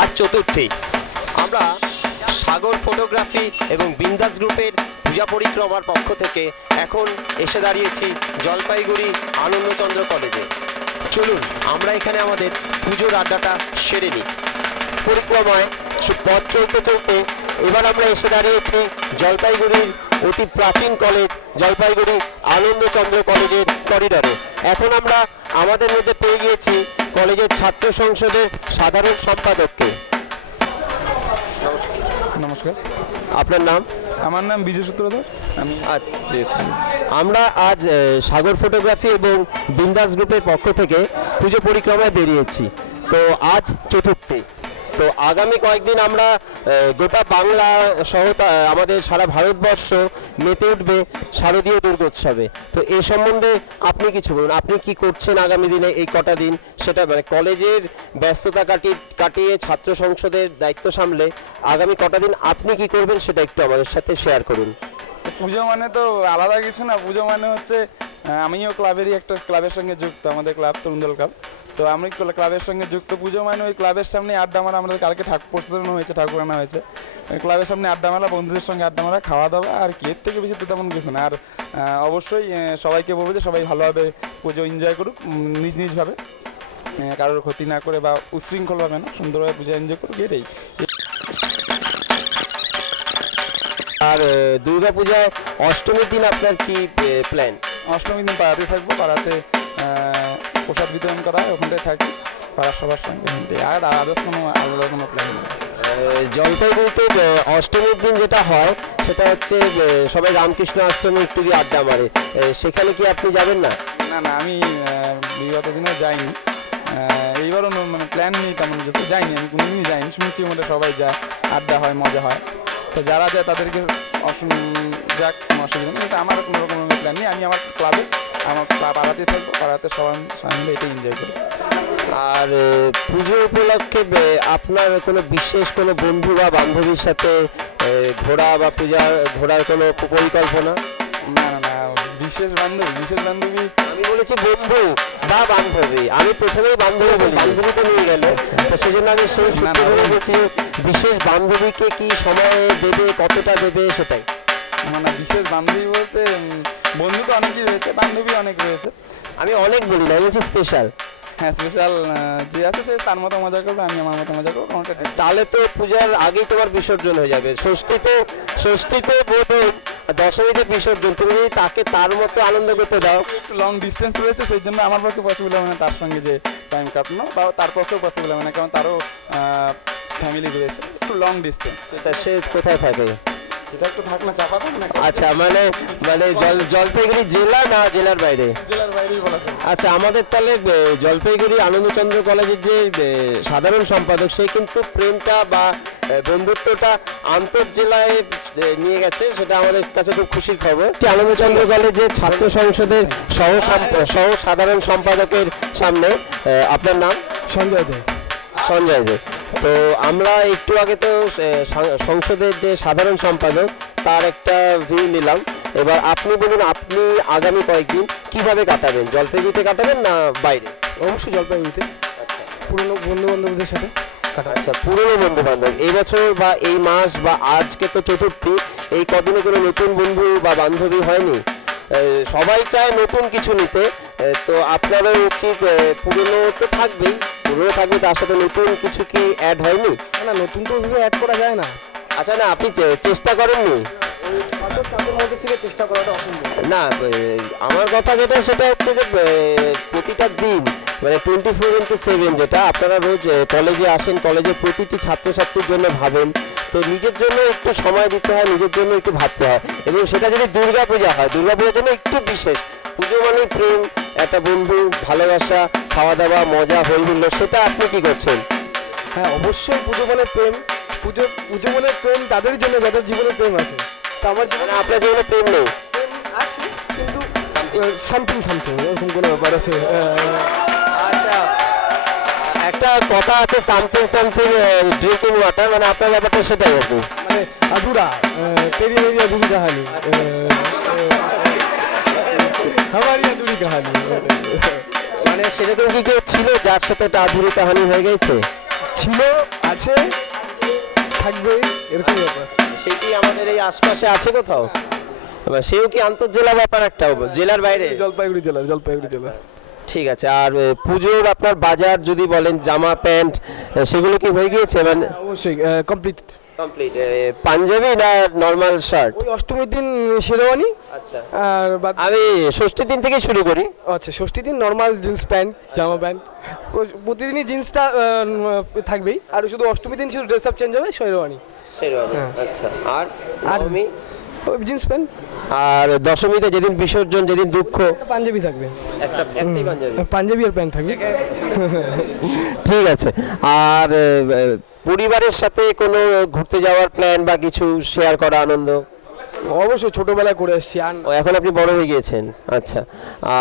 আজ চতুর্থী আমরা সাগর ফটোগ্রাফি এবং বিন্দাস গ্রুপের পূজা পরিক্রমার পক্ষ থেকে এখন এসে দাঁড়িয়েছি জলপাইগুড়ি আনন্দচন্দ্র কলেজে। চলুন আমরা এখানে আমাদের পুজোর আড্ডাটা সেরে নিই। পরিক্রমায় পথ চলতে চলতে এবার আমরা এসে দাঁড়িয়েছি জলপাইগুড়ির অতি প্রাচীন কলেজ জলপাইগুড়ি আনন্দচন্দ্র কলেজের করিডরে। এখন আমরা আমাদের মধ্যে পেয়ে গিয়েছি কলেজের ছাত্র সংসদের সাধারণ সম্পাদককে। নমস্কার, আপনার নাম? আমার নাম বিজয় সূত্রধর। আমি আমরা আজ সাগর ফটোগ্রাফি এবং বিন্দাস গ্রুপের পক্ষ থেকে পুজো পরিক্রমায় বেরিয়েছি। তো আজ চতুর্থী, তো আগামী কয়েকদিন আমরা গোটা বাংলা সহ আমাদের সারা ভারতবর্ষ মেতে উঠবে শারদীয় দুর্গোৎসবে। তো এ সম্বন্ধে আপনি কিছু বলুন, আপনি কি করছেন আগামী দিনে এই কটা দিন, সেটা মানে কলেজের ব্যস্ততা কাটিয়ে ছাত্র সংসদের দায়িত্ব সামলে আগামী কটা দিন আপনি কি করবেন সেটা একটু আমাদের সাথে শেয়ার করুন। পুজো মানে তো আলাদা কিছু না, পুজো মানে হচ্ছে আমিও ক্লাবেরই একটা ক্লাবের সঙ্গে যুক্ত, আমাদের ক্লাব তরুণদল ক্লাব। তো আমি ক্লাবের সঙ্গে যুক্ত। পুজো মানে ওই ক্লাবের সামনে আড্ডা মারা, আমাদের কালকে ঠাকুর প্রস্তুত হয়েছে, ঠাকুর আনা হয়েছে, ক্লাবের সামনে আড্ডা মারা, বন্ধুদের সঙ্গে আড্ডা মারা, খাওয়া দাওয়া, আর কি এর থেকে বেশি তো তেমন কিছু না। আর অবশ্যই সবাইকে বলবো যে সবাই ভালোভাবে পুজো এনজয় করুক, নিজ নিজভাবে, কারোর ক্ষতি না করে বা উশৃঙ্খলভাবে না, সুন্দরভাবে পুজো এনজয় করুক, এটাই। আর দুর্গাপূজায় অষ্টমীর দিন আপনার কি প্ল্যান? অষ্টমীর দিন পাড়াতে থাকবো, পাড়াতে প্রসাদ বিতরণ করা হয়, ওখানটায় থাকি পাড়ার সবার সঙ্গে, আর আদার্স কোনো আলাদা কোনো প্ল্যান নেই। জলপাইগুড়িতে অষ্টমীর দিন যেটা হয় সেটা হচ্ছে সবাই রামকৃষ্ণ আশ্রমে একটু গিয়ে আড্ডা মারে, সেখানে কি আপনি যাবেন না? না না, আমি বিগত দিনেও যাইনি, এইবারও মানে প্ল্যান নেই তেমন কিছু, যাইনি, আমি কোনোদিনই যাইনি, শুনছি ওটা সবাই যায়, আড্ডা হয়, মজা হয়। তো যারা যায় তাদেরকে যাক, কোনো অসুবিধা নেই, কিন্তু আমার কোনো রকম প্ল্যান নেই। আমি আমার ক্লাবে, আমার পাড়াতে থাকবো, পাড়াতে সবাই মিলে এটাই এনজয় করি। আর পুজো উপলক্ষে আপনার কোনো বিশেষ কোনো বন্ধু বা বান্ধবীর সাথে ঘোরা বা ঘোরার কোনো পরিকল্পনা? না না না, বিশেষ বান্ধবী আমি বলেছি বন্ধু বা বান্ধবী, আমি প্রথমেই বান্ধবী বলি, বান্ধবী তো নিয়ে গেল, তো সেই জন্য আমি সেই সূত্রে ধরে বলছি বিশেষ বান্ধবীকে কি সময় দেবে, কতটা দেবে সেটাই। না, বিশেষ বান্ধবী বলতে বন্ধু তো অনেকই রয়েছে, বান্ধবী অনেক রয়েছে। আমি অনেক বলি না, আমি বলছি স্পেশাল। হ্যাঁ, স্পেশাল যে আছে সে তার মতো মজা করবে, আমি আমার মতো মজা করবো। তাহলে তো পূজার আগেই তোমার বিসর্জন হয়ে যাবে, ষষ্ঠীতে বোধন, দশমীতে বিসর্জন, তুমি যদি তাকে তার মতো আনন্দ করতে দাও। একটু লং ডিস্টেন্স রয়েছে, সেই জন্য আমার পক্ষে পসিবল হবে না তার সঙ্গে যে টাইম কাটানো, বা তার পক্ষেও পসিবল হবে না, কারণ তারও ফ্যামিলি রয়েছে, একটু লং ডিস্টেন্স। আচ্ছা, সে কোথায় থাকে? সেটা একটু থাক না, চাপা থাক না। আচ্ছা, মানে জলপাইগুড়ি জেলা না জেলার বাইরে? জেলার বাইরেই বলা যায়। আচ্ছা, আমাদের তাহলে জলপাইগুড়ি আনন্দচন্দ্র কলেজের যে সাধারণ সম্পাদক, সে কিন্তু প্রেমটা বা বন্ধুত্বটা আন্তঃজেলায় নিয়ে গেছে, সেটা আমাদের কাছে খুব খুশির খবর। আনন্দচন্দ্র কলেজের ছাত্র সংসদের সহ সাধারণ সম্পাদকের সামনে আপনার নাম? সঞ্জয় দে। সঞ্জয় দে। তো আমরা একটু আগে তো সংসদের যে সাধারণ সম্পাদক তার একটা ভিউ নিলাম, এবার আপনি বলুন আপনি আগামী কয়েকদিন কিভাবে কাটাবেন, জলপাইগুড়িতে কাটাবেন না বাইরে? অবশ্যই জলপাইগুড়িতে। আচ্ছা, পুরনো বন্ধু বান্ধবদের সাথে আচ্ছা, পুরনো বন্ধু বান্ধব। এই বছর বা এই মাস বা আজকে তো চতুর্থী, এই কদিনে কোনো নতুন বন্ধু বা বান্ধবী হয়নি? সবাই চায় নতুন কিছু নিতে, তো আপনারও উচিত, পুরনো তো থাকবেই, পুরনো থাকবে, তার সাথে নতুন কিছু কি অ্যাড হয়নি? না, নতুন তো ওইভাবে অ্যাড করা যায় না। আচ্ছা, না আপনি চেষ্টা করেননি? চাপের মধ্যে থেকে চেষ্টা করাটা অসম্ভব। না, আমার কথা যেটা সেটা হচ্ছে যে প্রতিটা দিন মানে 24/7 যেটা আপনারা রোজ কলেজে আসেন, কলেজে প্রতিটি ছাত্রছাত্রীর জন্য ভাবেন, তো নিজের জন্য একটু সময় দিতে হয়, নিজের জন্য একটু ভাবতে হয়, এবং সেটা যদি দুর্গাপূজা হয়, দুর্গাপূজার জন্য একটু বিশেষ। পুজো মানে প্রেম, একটা বন্ধু, ভালোবাসা, খাওয়া দাওয়া, মজা, হইহুল্লো, সেটা আপনি কি করছেন? হ্যাঁ, অবশ্যই পুজো মানে প্রেম, পুজো মানে প্রেম তাদের জন্য যাদের জীবনে প্রেম আছে। তো আমার জীবনে আপনার জীবনে প্রেম নেই? প্রেম আছে, কিন্তু সামথিং এরকম কোনো ব্যাপার আছে। আচ্ছা, একটা কথা আছে সামথিং ড্রিঙ্কিং ওয়াটার, মানে আপনার ব্যাপারটা সেটাই আর কি, মানে আধুরা, তেরি মেরি আধুরি কাহানি, हमारी अधूरी कहानी। মানে সেরকম কি কেউ ছিল যার সাথে একটা আধুরি কাহিনী হয়ে গেছে? ছিল, আছে, থাকবে, এরকম ব্যাপার। সে কি আমাদের এই আশপাশে আছে কোথাও? এবার সেও কি আন্তর্জেলা ব্যাপার একটা জেলার বাইরে? জলপাইগুড়ি জেলার। ঠিক আছে। আর পুজোর আপনার বাজার যদি বলেন, জামা প্যান্ট সেগুলো কি হয়ে গিয়েছে? মানে অবশ্যই কমপ্লিট। কমপ্লিট। পাঞ্জাবি না নর্মাল শার্ট? ওই অষ্টমীর দিন শেরওয়ানি, আচ্ছা, আর বাদ আমি ষষ্ঠীর দিন থেকে শুরু করি। আচ্ছা ষষ্ঠীর দিন নর্মাল জিন্স প্যান্ট, জামা প্যান্ট। প্রতিদিনই জিন্সটা থাকবেই, আর শুধু অষ্টমীর দিন শুধু ড্রেস আপ চেঞ্জ হবে, শেরওয়ানি। শেরওয়ানি। আচ্ছা। আর নবমী? Jeans pant. আর দশমীতে যেদিন বিসর্জন, যেদিন দুঃখ, পাঞ্জাবি থাকবে, একটাই পাঞ্জাবি। পাঞ্জাবি আর প্যান্ট থাকবে। ঠিক আছে। আর পরিবারের সাথে কোনো ঘুরতে যাওয়ার প্ল্যান বা কিছু শেয়ার করা আনন্দ? অবশ্যই ছোটবেলায় করে এসেছি। ও, এখন আপনি বড় হয়ে গিয়েছেন। আচ্ছা।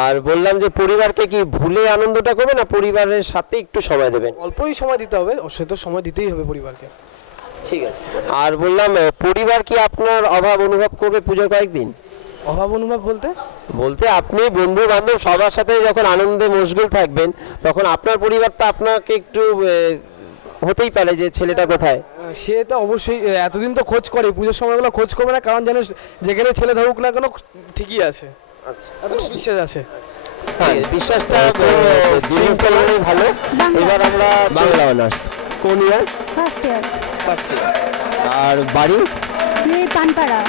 আর বললাম যে পরিবারকে কি ভুলে আনন্দটা করবে, না পরিবারের সাথে একটু সময় দেবেন? অল্পই সময় দিতে হবে, সে তো সময় দিতেই হবে পরিবারকে। ঠিক আছে। আর বললাম পরিবার কি আপনার অভাব অনুভব করবে পুজোর কয়েকদিন? অভাব অনুভব বলতে? বলতে আপনি বন্ধু বান্ধব সবার সাথে যখন আনন্দে মশগুল থাকবেন, তখন আপনার পরিবার তো আপনাকে একটু হতেই পারে যে ছেলেটা কোথায়। সে তো অবশ্যই এতদিন তো খোঁজ করে, পুজোর সময়গুলো খোঁজ করবে না, কারণ জানে যেখানে ছেলে থাকুক না কেন ঠিকই আছে। আচ্ছা, এতটা বিশ্বাস আছে। হ্যাঁ, বিশ্বাসটা দীর্ঘস্থায়ী ভালো। এবার আমরা বাংলা অনার্স কোন ইয়ার? ফার্স্ট ইয়ার। ফার্স্ট ইয়ার। আর বাড়ি? এই পানপাড়া।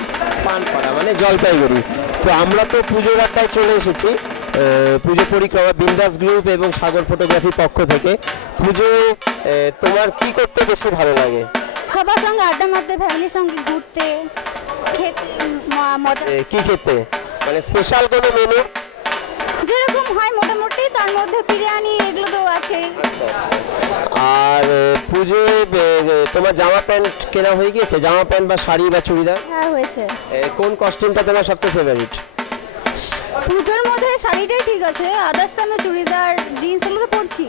পানপাড়া মানে জলপাইগুড়ি। তো আমরা তো পুজোর আড্ডায় চলে এসেছি পুজো পরিক্রমা বিন্দাস গ্রুপ এবং সাগর ফটোগ্রাফির পক্ষ থেকে। পুজোয় তোমার কি করতে বেশি ভালো লাগে? সবার সঙ্গে আড্ডা মারতে, ফ্যামিলির সঙ্গে ঘুরতে, খেতে, মজা কি খেতে? মানে স্পেশাল কোনো মেনু? যেরকম হয় মোটামুটি, তার মধ্যে বিরিয়ানি এগুলো তো আছে। আর পুজোয় তোমার জামা প্যান্ট কেনা হয়ে গিয়েছে? জামা প্যান্ট বা শাড়ি বা চুড়িদার? হ্যাঁ হয়েছে। কোন কস্টিউমটা তোমার সবচেয়ে ফেভারিট? পুজোর মধ্যে শাড়িটাই ঠিক আছে, আদার্স আমি চুড়িদার, জিন্স এগুলো তো পরছি।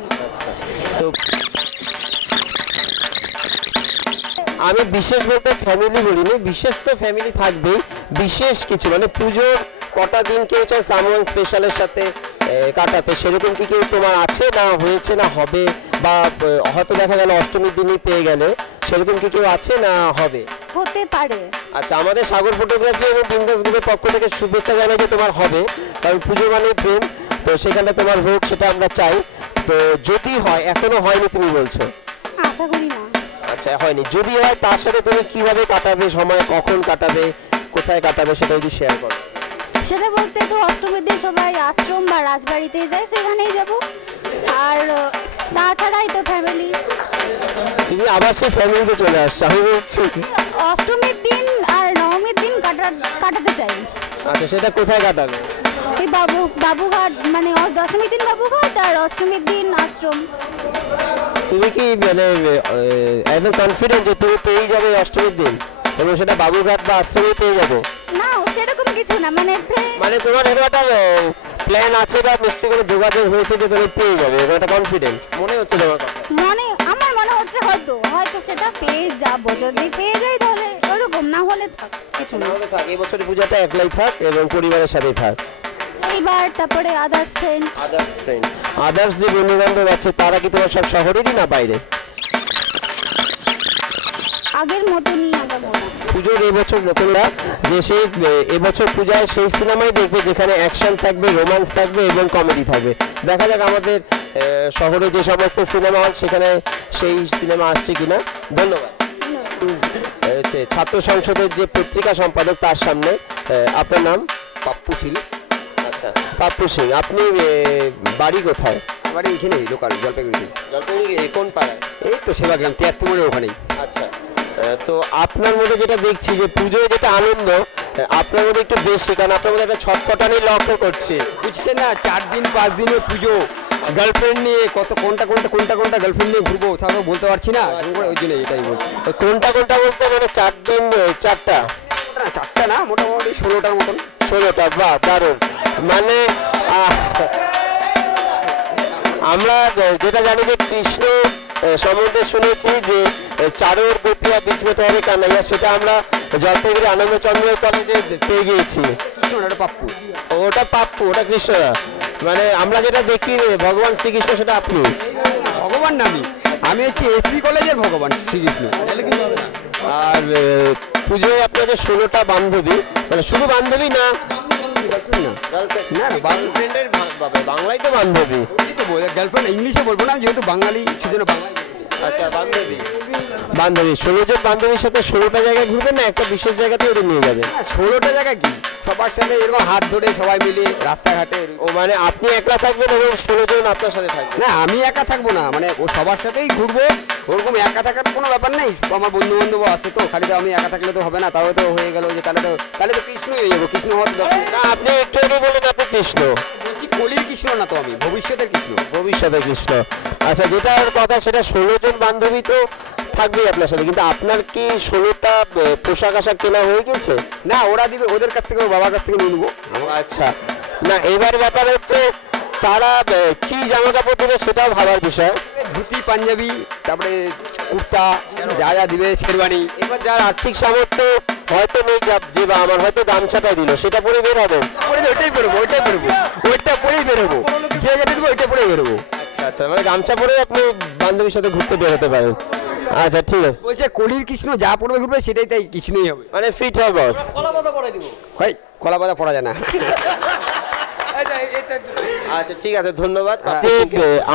তো আমি বিশেষ বলতে ফ্যামিলি বলিনি, বিশেষ তো ফ্যামিলি থাকবেই। বিশেষ কিছু মানে পুজোর কটা দিন কেউ চায় সামওয়ান স্পেশালের সাথে কাটাতে, সেরকম কি কেউ তোমার আছে, না হয়েছে, না হবে, বা হয়তো দেখা গেল অষ্টমীর দিনই পেয়ে গেলে, সেরকম কি কেউ আছে, না হবে? হতে পারে। আচ্ছা, আমাদের সাগর ফটোগ্রাফি এবং বিন্দাস গ্রুপের পক্ষ থেকে শুভেচ্ছা জানাই যে তোমার হবে, কারণ পুজো মানে প্রেম, তো সেখানে তোমার হোক সেটা আমরা চাই। তো যদি হয়, এখনো হয়নি তুমি বলছো? আশা করি না। আচ্ছা, হয়নি। যদি হয় তার সাথে তুমি কিভাবে কাটাবে সময়, কখন কাটাবে, কোথায় কাটাবে, সেটা যদি শেয়ার করো। সেটা বলতে তো অষ্টমীর দিন সবাই আশ্রম বা রাজবাড়িতে যায়, সেখানেই যাব। আর তাছাড়াই তো ফ্যামিলি। তুমি আবার সেই ফ্যামিলিতে চলে আসছো, আমি বলছি। অষ্টমীর দিন আর নবমীর দিন কাটাতে চাই। আচ্ছা, সেটা কোথায় কাটাবে? এই বাবুঘাট, মানে দশমীর দিন বাবুঘাট আর অষ্টমীর দিন আশ্রম। তুমি কি মানে একদম কনফিডেন্ট যে তুমি পেয়ে যাবে অষ্টমীর দিন, এবং সেটা বাবুঘাট বা আশ্রমে পেয়ে যাবে? না, সেরকম কিছু না, মানে মানে তোমার এরকম একটা প্ল্যান আছে বা নিশ্চয়ই কোনো যোগাযোগ হয়েছে যে তুমি পেয়ে যাবে, এরকম একটা কনফিডেন্ট মনে হচ্ছে তোমার কথা? আমার মনে হচ্ছে হয়তো সেটা পেয়ে যাব। যদি পেয়ে যাই তাহলে ওরকম, না হলে থাক, কিছু না। তাহলে থাক, এই বছরের পূজাটা একলাই থাক এবং পরিবারের সাথেই থাক। এবার তারপরে আদার্স ফ্রেন্ড। আদার্স যে বন্ধু বান্ধব আছে তারা কি তোমার সব শহরেরই না বাইরে? আগের মতনই আগাবো না। পুজোর এবছর নতুনরা যে সেই এবছর পূজায় সেই সিনেমাই দেখবে যেখানে অ্যাকশন থাকবে, রোমান্স থাকবে এবং কমেডি থাকবে। দেখা যাক আমাদের শহরে যে সমস্ত সিনেমা হল সেখানে সেই সিনেমা আসছে কিনা। ধন্যবাদ। ছাত্র সংসদের যে পত্রিকা সম্পাদক, তার সামনে আপনার নাম? পাপ্পু সিং। আচ্ছা, পাপ্পু সিং। আপনি বাড়ি কোথায়? আমার এইখানে লোকাল জলপাইগুড়ি। জলপাইগুড়ি কোন পাড়ায়? এই তো সেবাগ্রাম 73 ওখানেই। আচ্ছা। তো আপনার মধ্যে যেটা দেখছি যে পুজোয় যেটা আনন্দ আপনার মধ্যে একটু বেশি, কারণ আপনার মধ্যে একটা ছটফটানি লক্ষ্য করছি। বুঝছেন না, 4 দিন 5 দিনের পুজো, গার্লফ্রেন্ড নিয়ে কোনটা গার্লফ্রেন্ড নিয়ে ঘুরবো তাও বলতে পারছি না, ওই জন্য এটাই বলছি। কোনটা বলতে মানে 4 দিন 4টা? 4টা না, মোটামুটি 16টার মতন। 16টা, বাহ, দারুণ। মানে আমরা যেটা জানি যে কৃষ্ণ সম্বন্ধে শুনেছি যে চারোর গোপিয়া বীচ में तोरे কানাইয়া, সেটা আমরা জলপাইগুড়ি আনন্দচন্দ্র কলেজে পেয়ে গিয়েছি। ওটা পাপ্পু। ওটা পাপ্পু, ওটা কৃষ্ণ। মানে আমরা যেটা দেখি ভগবান শ্রীকৃষ্ণ, সেটা আপনি। ভগবান নামি। আমি হচ্ছে এসি কলেজের ভগবান শ্রীকৃষ্ণ। আর পুজোয় আপনাদের 16টা বান্ধবী, মানে শুধু বান্ধবী না, না গার্লফ্রেন্ডের বাংলায় তো বান্ধবী। গার্লফ্রেন্ড ইংলিশে বলবো না, যেহেতু বাঙালি সেজন্য বাংলায়। আচ্ছা, বান্ধবী 16 জন বান্ধবীর সাথে 16টা জায়গায় ঘুরবেন না একটা বিশেষ জায়গাতে ওদের নিয়ে যাবে? 16টা জায়গা কি সবার সাথে এরকম হাত ধরে সবাই মিলে রাস্তাঘাটে। ও মানে আপনি একলা থাকবেন এবং 16 জন আপনার সাথে থাকবে? না আমি একা থাকবো না, মানে ও সবার সাথেই ঘুরবো, ওরকম একা থাকার কোনো ব্যাপার নেই। আমার বন্ধু বান্ধব আছে তো, খালি তো আমি একা থাকলে তো হবে না, তাহলে তো হয়ে গেল যে তাহলে তো কৃষ্ণই হয়ে যাবো। কৃষ্ণ হওয়ার দরকার নেই। না, আপনি একটু আগে বলেন আপনি কৃষ্ণ। বলছি কলির কৃষ্ণ না তো, আমি ভবিষ্যতের কৃষ্ণ। ভবিষ্যতে কৃষ্ণ। আচ্ছা, যেটার কথা সেটা 16 জন বান্ধবী তো থাকবেই আপনার সাথে, কিন্তু আপনার কি 16টা পোশাক আশাক কেনা হয়ে গেছে? না ওরা দিবে, ওদের কাছ থেকে, ওর বাবার কাছ থেকে নিয়ে নেবো। আচ্ছা, না এবার ব্যাপার হচ্ছে তারা কি জামা কাপড় দেবে সেটাও ভাবার বিষয়। ধুতি পাঞ্জাবি, তারপরে কুর্তা, যা যা দিবে শেরবানি। এবার যার আর্থিক সামর্থ্য হয়তো নেই, যে বা আমার হয়তো গামছাটা দিল, সেটা পরে বের হবে। ওইটাই বেরোবো, ওইটা পরেই বেরোবো, যে যেটা দেবো ওইটা পরেই বেরোবো। আচ্ছা আচ্ছা, মানে গামছা পরে আপনি বান্ধবীর সাথে ঘুরতে বেরোতে পারেন। আচ্ছা ঠিক আছে, বলছে কলির কৃষ্ণ যা পড়বে ঘুরবে সেটাই তাই কৃষ্ণই হবে। মানে ফিট হয় বস। হয় কলা পাতা পড়া যায় না। আচ্ছা ঠিক আছে, ধন্যবাদ। হ্যাঁ।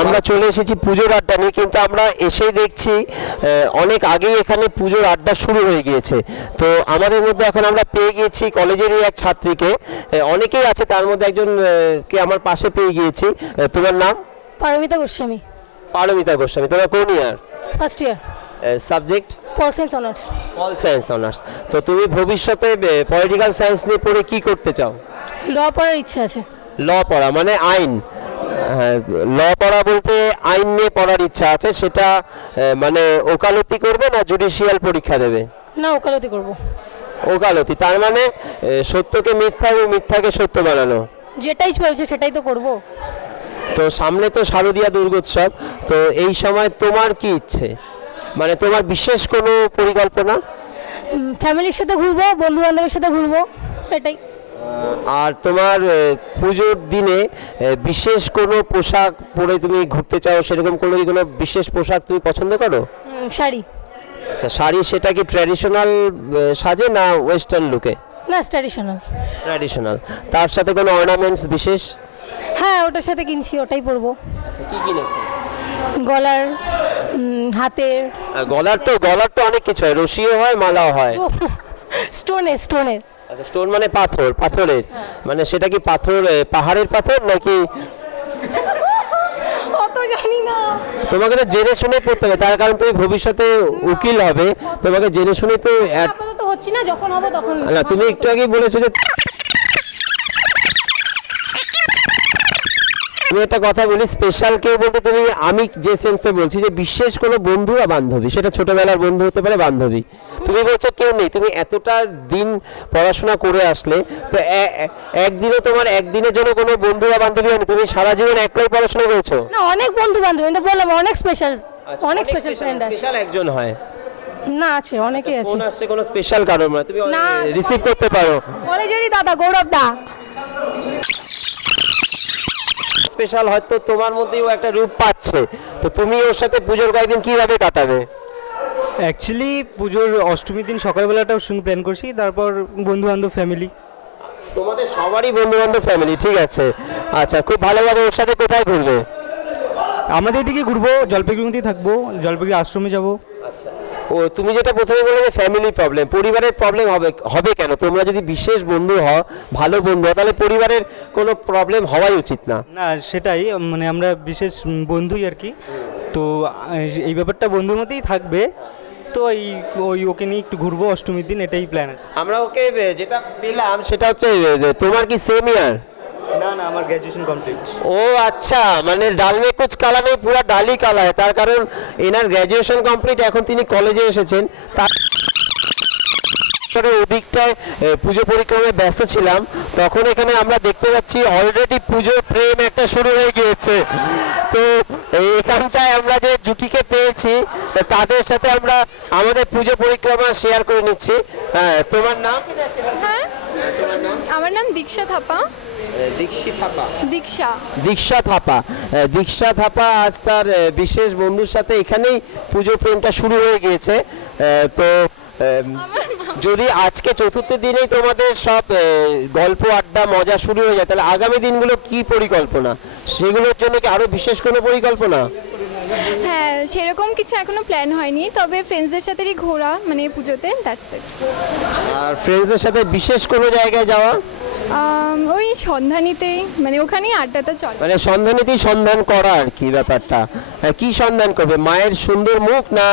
আমরা চলে এসেছি পুজোর আড্ডা নিয়ে, কিন্তু আমরা এসেই দেখছি অনেক আগেই এখানে পুজোর আড্ডা শুরু হয়ে গিয়েছে। তো আমাদের মধ্যে এখন আমরা পেয়ে গিয়েছি কলেজেরই এক ছাত্রীকে, অনেকেই আছে তার মধ্যে একজন কে আমার পাশে পেয়ে গিয়েছি। তোমার নাম? পারমিতা গোস্বামী, পারমিতা গোস্বামী। তোমার কোন year? First year, subject? Pol science honours. All science honours. তো তুমি ভবিষ্যতে পলিটিক্যাল সায়েন্স নিয়ে পড়ে কি করতে চাও? ল পড়ার ইচ্ছা আছে। ল পড়া মানে আইন? ল পড়া বলতে আইন নিয়ে পড়ার ইচ্ছা আছে, সেটা মানে ওকালতি করবে না জুডিশিয়াল পরীক্ষা দেবে? না, ওকালতি করব। ওকালতি তার মানে সত্যকে মিথ্যা এবং মিথ্যাকে সত্য বানানো। যেটাই চলছে সেটাই তো করব। তো সামনে তো শারদীয়া দুর্গোৎসব, তো এই সময় তোমার কি ইচ্ছে, মানে তোমার বিশেষ কোনো পরিকল্পনা? ফ্যামিলির সাথে ঘুরবো, বন্ধু বান্ধবের সাথে ঘুরবো, এটাই। আর তোমার পুজোর দিনে বিশেষ কোনো পোশাক পরে তুমি ঘুরতে চাও, সেরকম কোনো বিশেষ পোশাক তুমি পছন্দ করো? শাড়ি। আচ্ছা, শাড়ি সেটা কি ট্র্যাডিশনাল সাজে না ওয়েস্টার্ন লুকে? না, ট্র্যাডিশনাল। ট্র্যাডিশনাল, তার সাথে কোনো অর্নামেন্টস বিশেষ? হ্যাঁ, ওটার সাথে কিনছি, ওটাই পরবো। আচ্ছা, কি কিনেছো? গলার, হাতের। গলার তো অনেক কিছু হয়, রশিও হয়, মালাও হয়। স্টোনের। আচ্ছা, স্টোন মানে পাথরের, মানে সেটা কি পাথর, পাহাড়ের পাথর নাকি? অত জানি না। তোমাকে তো জেনে শুনে পড়তে হবে, তার কারণ তুমি ভবিষ্যতে উকিল হবে, তোমাকে জেনে শুনে তো আপাতত হচ্ছি না, যখন হবে তখন। না, তুমি একটু আগেই বলেছো যে আমি একটা কথা বলি, স্পেশাল কেউ বলতে তুমি, আমি যে সেন্সে বলছি যে বিশেষ কোনো বন্ধু বা বান্ধবী, সেটা ছোটবেলার বন্ধু হতে পারে, বান্ধবী। তুমি বলছো কেউ নেই, তুমি এতটা দিন পড়াশোনা করে আসলে তো একদিনও তোমার একদিনের জন্য কোনো বন্ধু বা বান্ধবী হয়নি? তুমি সারা জীবন একলাই পড়াশোনা করেছো? না, অনেক বন্ধু বান্ধব, আমি তো বললাম অনেক স্পেশাল, অনেক স্পেশাল ফ্রেন্ড আছে। স্পেশাল একজন হয় না, আছে, অনেকেই আছে। ফোন আসছে কোনো স্পেশাল কারণ না, তুমি না, রিসিভ করতে পারো? কলেজেরই দাদা, গৌরব দা। স্পেশাল হয়তো তোমার মধ্যেও একটা রূপ পাচ্ছে, তো তুমি ওর সাথে পুজোর কয়েকদিন কিভাবে কাটাবে? অ্যাকচুয়ালি পুজোর অষ্টমীর দিন সকালবেলাটা ওর সঙ্গে প্ল্যান করছি, তারপর বন্ধু বান্ধব ফ্যামিলি। তোমাদের সবারই বন্ধু বান্ধব ফ্যামিলি, ঠিক আছে। আচ্ছা, খুব ভালো লাগে। ওর সাথে কোথায় ঘুরবে? আমাদের দিকে ঘুরবো, জলপাইগুড়িতেই থাকবো, জলপাইগুড়ি আশ্রমে যাব। আচ্ছা, ও তুমি যেটা প্রথমে বলে যে ফ্যামিলি প্রবলেম, পরিবারের প্রবলেম হবে কেন? তোমরা যদি বিশেষ বন্ধু হও, ভালো বন্ধু হও, তাহলে পরিবারের কোনো প্রবলেম হওয়াই উচিত না। না সেটাই, মানে আমরা বিশেষ বন্ধুই আর কি, তো এই ব্যাপারটা বন্ধুর মধ্যেই থাকবে। তো ওকে নিয়ে একটু ঘুরবো অষ্টমীর দিন, এটাই প্ল্যান আছে। আমরা ওকে যেটা পেলাম সেটা হচ্ছে, তোমার কি সেম ইয়ার? না না, আমার গ্র্যাজুয়েশন কমপ্লিট। ও আচ্ছা, মানে ডাল মে কুচ কালা নেই, পুরা ডালই কালা হয়। তার কারণ এনার গ্র্যাজুয়েশন কমপ্লিট, এখন তিনি কলেজে এসেছেন। তার ওদিকটায় পুজো পরিক্রমায় ব্যস্ত ছিলাম, তখন এখানে আমরা দেখতে পাচ্ছি অলরেডি পুজোর প্রেম একটা শুরু হয়ে গিয়েছে। তো এখানটায় আমরা যে জুটিকে পেয়েছি তাদের সাথে আমরা আমাদের পুজো পরিক্রমা শেয়ার করে নিচ্ছি। হ্যাঁ, তোমার নাম? হ্যাঁ, আমার নাম দীক্ষা থাপা। দীক্ষিত থাপা দীক্ষা। দীক্ষা থাপা দীক্ষা থাপা আজ তার বিশেষ বন্ধুর সাথে এখানেই পুজো প্রেমটা শুরু হয়ে গিয়েছে। তো যদি আজকে চতুর্থ দিনেই তোমাদের সব গল্প আড্ডা মজা শুরু হয়ে যায়, তাহলে আগামী দিনগুলো কি পরিকল্পনা? সেগুলোর জন্য কি আরো বিশেষ কোনো পরিকল্পনা? হ্যাঁ, সেরকম কিছু এখনো প্ল্যান হয়নি, তবে ফ্রেন্ডসদের সাথেই ঘোরা মানে পুজোতে, দ্যাটস ইট। আর ফ্রেন্ডসদের সাথে বিশেষ কোনো জায়গায় যাওয়া? ওই সন্ধানীতেই, মানে ওখানেই আড্ডাটা চলে। মানে সন্ধানীতেই সন্ধান করা আর কি ব্যাপারটা। কি সন্ধান করবে? মায়ের সুন্দর মুখ না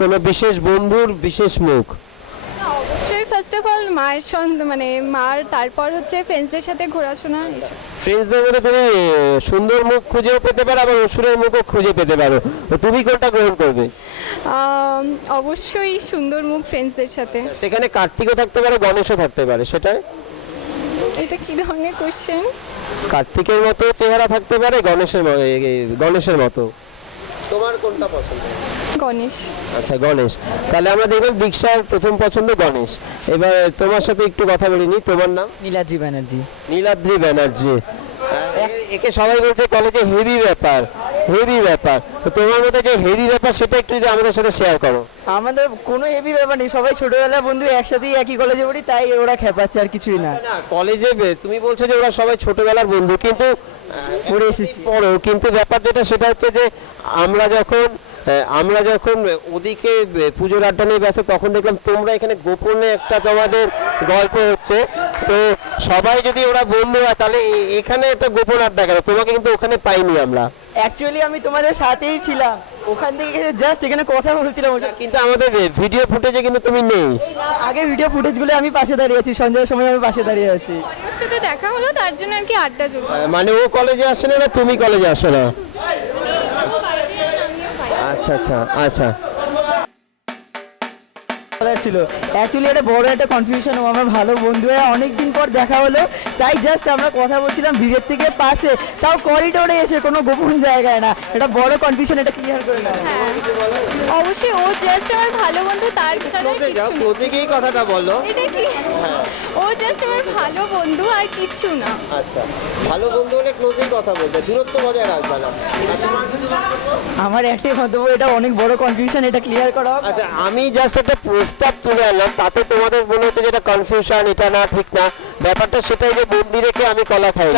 কোনো বিশেষ বন্ধুর বিশেষ মুখ? অবশ্যই ফার্স্ট অফ অল মায়ের মানে মার, তারপর হচ্ছে ফ্রেন্ডসদের সাথে ঘোরাশোনা এসব। ফ্রেন্ডসদের মধ্যে তুমি সুন্দর মুখ খুঁজেও পেতে পারো, আবার অসুরের মুখও খুঁজে পেতে পারো, তো তুমি কোনটা গ্রহণ করবে? অবশ্যই সুন্দর মুখ ফ্রেন্ডসদের সাথে। সেখানে কার্তিকও থাকতে পারে, গণেশও থাকতে পারে, সেটা এটা কি ধরনের কোশ্চেন? কার্তিকের মতো চেহারা থাকতে পারে, গণেশের মতো। তোমার কোনটা পছন্দ? গণেশ। আচ্ছা, গণেশ। তাহলে আমরা দেখলাম দীক্ষার প্রথম পছন্দ গণেশ। এবার তোমার সাথে একটু কথা বলিনি, তোমার নাম? নীলাদ্রি ব্যানার্জি। নীলাদ্রি ব্যানার্জি। একে সবাই বলছে কলেজে হেভি ব্যাপার, হেভি ব্যাপার। তো তোমার মধ্যে যে হেভি ব্যাপার সেটা একটু যদি আমাদের সাথে শেয়ার করো। আমাদের কোনো হেভি ব্যাপার নেই, সবাই ছোটবেলার বন্ধু, একসাথেই একই কলেজে পড়ি, তাই ওরা খেপাচ্ছে, আর কিছুই না। না, কলেজে তুমি বলছো যে ওরা সবাই ছোটবেলার বন্ধু, কিন্তু পড়ে এসেছি পড়ো, কিন্তু ব্যাপার যেটা সেটা হচ্ছে যে আমরা যখন ওদিকে পুজোর আড্ডা নিয়ে ব্যস্ত, তখন দেখলাম তোমরা এখানে গোপনে একটা তোমাদের গল্প হচ্ছে। তো সবাই যদি ওরা বন্ধু হয় তাহলে এখানে একটা গোপন আড্ডা গেল, তোমাকে কিন্তু ওখানে পাইনি আমরা। অ্যাকচুয়ালি আমি তোমাদের সাথেই ছিলাম, ওখান থেকে জাস্ট এখানে কথা বলছিলাম, কিন্তু আমাদের ভিডিও ফুটেজে কিন্তু তুমি নেই। আগে ভিডিও ফুটেজগুলো আমি পাশে দাঁড়িয়ে আছি, সন্ধ্যার সময় আমি পাশে দাঁড়িয়ে আছি। ওর সাথে দেখা হলো, তার জন্য আর কি আড্ডা জমলো। মানে ও কলেজে আসে না, তুমি কলেজে আসো না? আচ্ছা আচ্ছা আচ্ছা। ছিল অ্যাকচুয়ালি একটা বড় একটা কনফিউশন, ও আমার ভালো বন্ধু হয়, অনেকদিন পর দেখা হলো, তাই জাস্ট আমরা কথা বলছিলাম ভিড়ের থেকে পাশে, তাও করিডোরে এসে, কোনো গোপন জায়গায় না। এটা বড় কনফিউশন, এটা ক্লিয়ার করে না। হ্যাঁ, অবশ্যই ও জাস্ট আমার ভালো বন্ধু, তার ছাড়া কিছু না। ক্লোজে গিয়ে কথাটা বলো। এটা কি? ও জাস্ট আমার ভালো বন্ধু, আর কিছু না। আচ্ছা, ভালো বন্ধু হলে ক্লোজেই কথা বলবে, দূরত্ব বজায় রাখবে না। আমার একটাই মন্তব্য, এটা অনেক বড় কনফিউশন, এটা ক্লিয়ার করা হোক। আচ্ছা, আমি জাস্ট একটা প্রস্তাব তুলে আনলাম, তাতে তোমাদের মনে হচ্ছে যেটা কনফিউশন, এটা না, ঠিক না। ব্যাপারটা সেটাই যে বন্দি রেখে আমি কলা খাই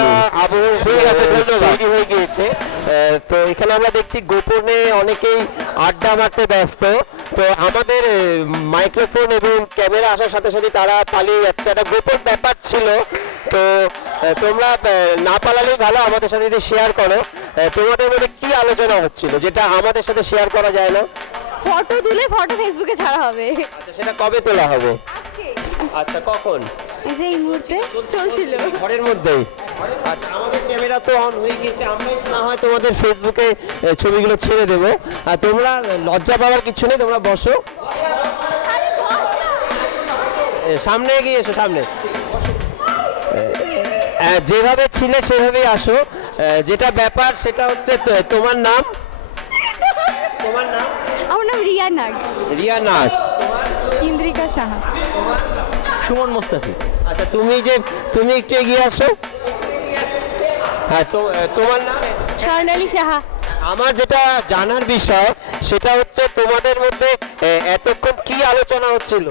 তৈরি হয়ে গিয়েছে। তো এখানে আমরা দেখছি গোপনে অনেকেই আড্ডা মারতে ব্যস্ত। তো আমাদের মাইক্রোফোন এবং ক্যামেরা আসার সাথে সাথে তারা পালিয়ে যাচ্ছে, একটা গোপন ব্যাপার ছিল। তো তোমরা না পালালেই ভালো, আমাদের সাথে যদি শেয়ার করো তোমাদের মধ্যে কি আলোচনা হচ্ছিল যেটা আমাদের সাথে শেয়ার করা যায় না? ফটো তুলে ফটো ফেসবুকে ছাড়া হবে। আচ্ছা, সেটা কবে তোলা হবে? আজকে আচ্ছা, কখন? এই যে এই মুহূর্তে চলছিল। ঘরের মধ্যেই? আচ্ছা, আমাদের ক্যামেরা তো অন হয়ে গিয়েছে, আমরা না হয় তোমাদের ফেসবুকে ছবিগুলো ছেড়ে দেবো। আর তোমরা লজ্জা পাওয়ার কিছু নেই, তোমরা বসো, সামনে এগিয়ে এসো, সামনে যেভাবে ছিলে সেভাবেই আসো। যেটা ব্যাপার সেটা হচ্ছে তোমার নাম? তোমার নাম? আমার নাম রিয়া নাগ। রিয়া নাগ। ইন্দ্রিকা সাহা। সুমন মোস্তাফি। আচ্ছা, তুমি একটু এগিয়ে আসো। হ্যাঁ, তোমার নাম? স্বর্ণালী সাহা। আমার যেটা জানার বিষয় সেটা হচ্ছে তোমাদের মধ্যে এতক্ষণ কি আলোচনা হচ্ছিল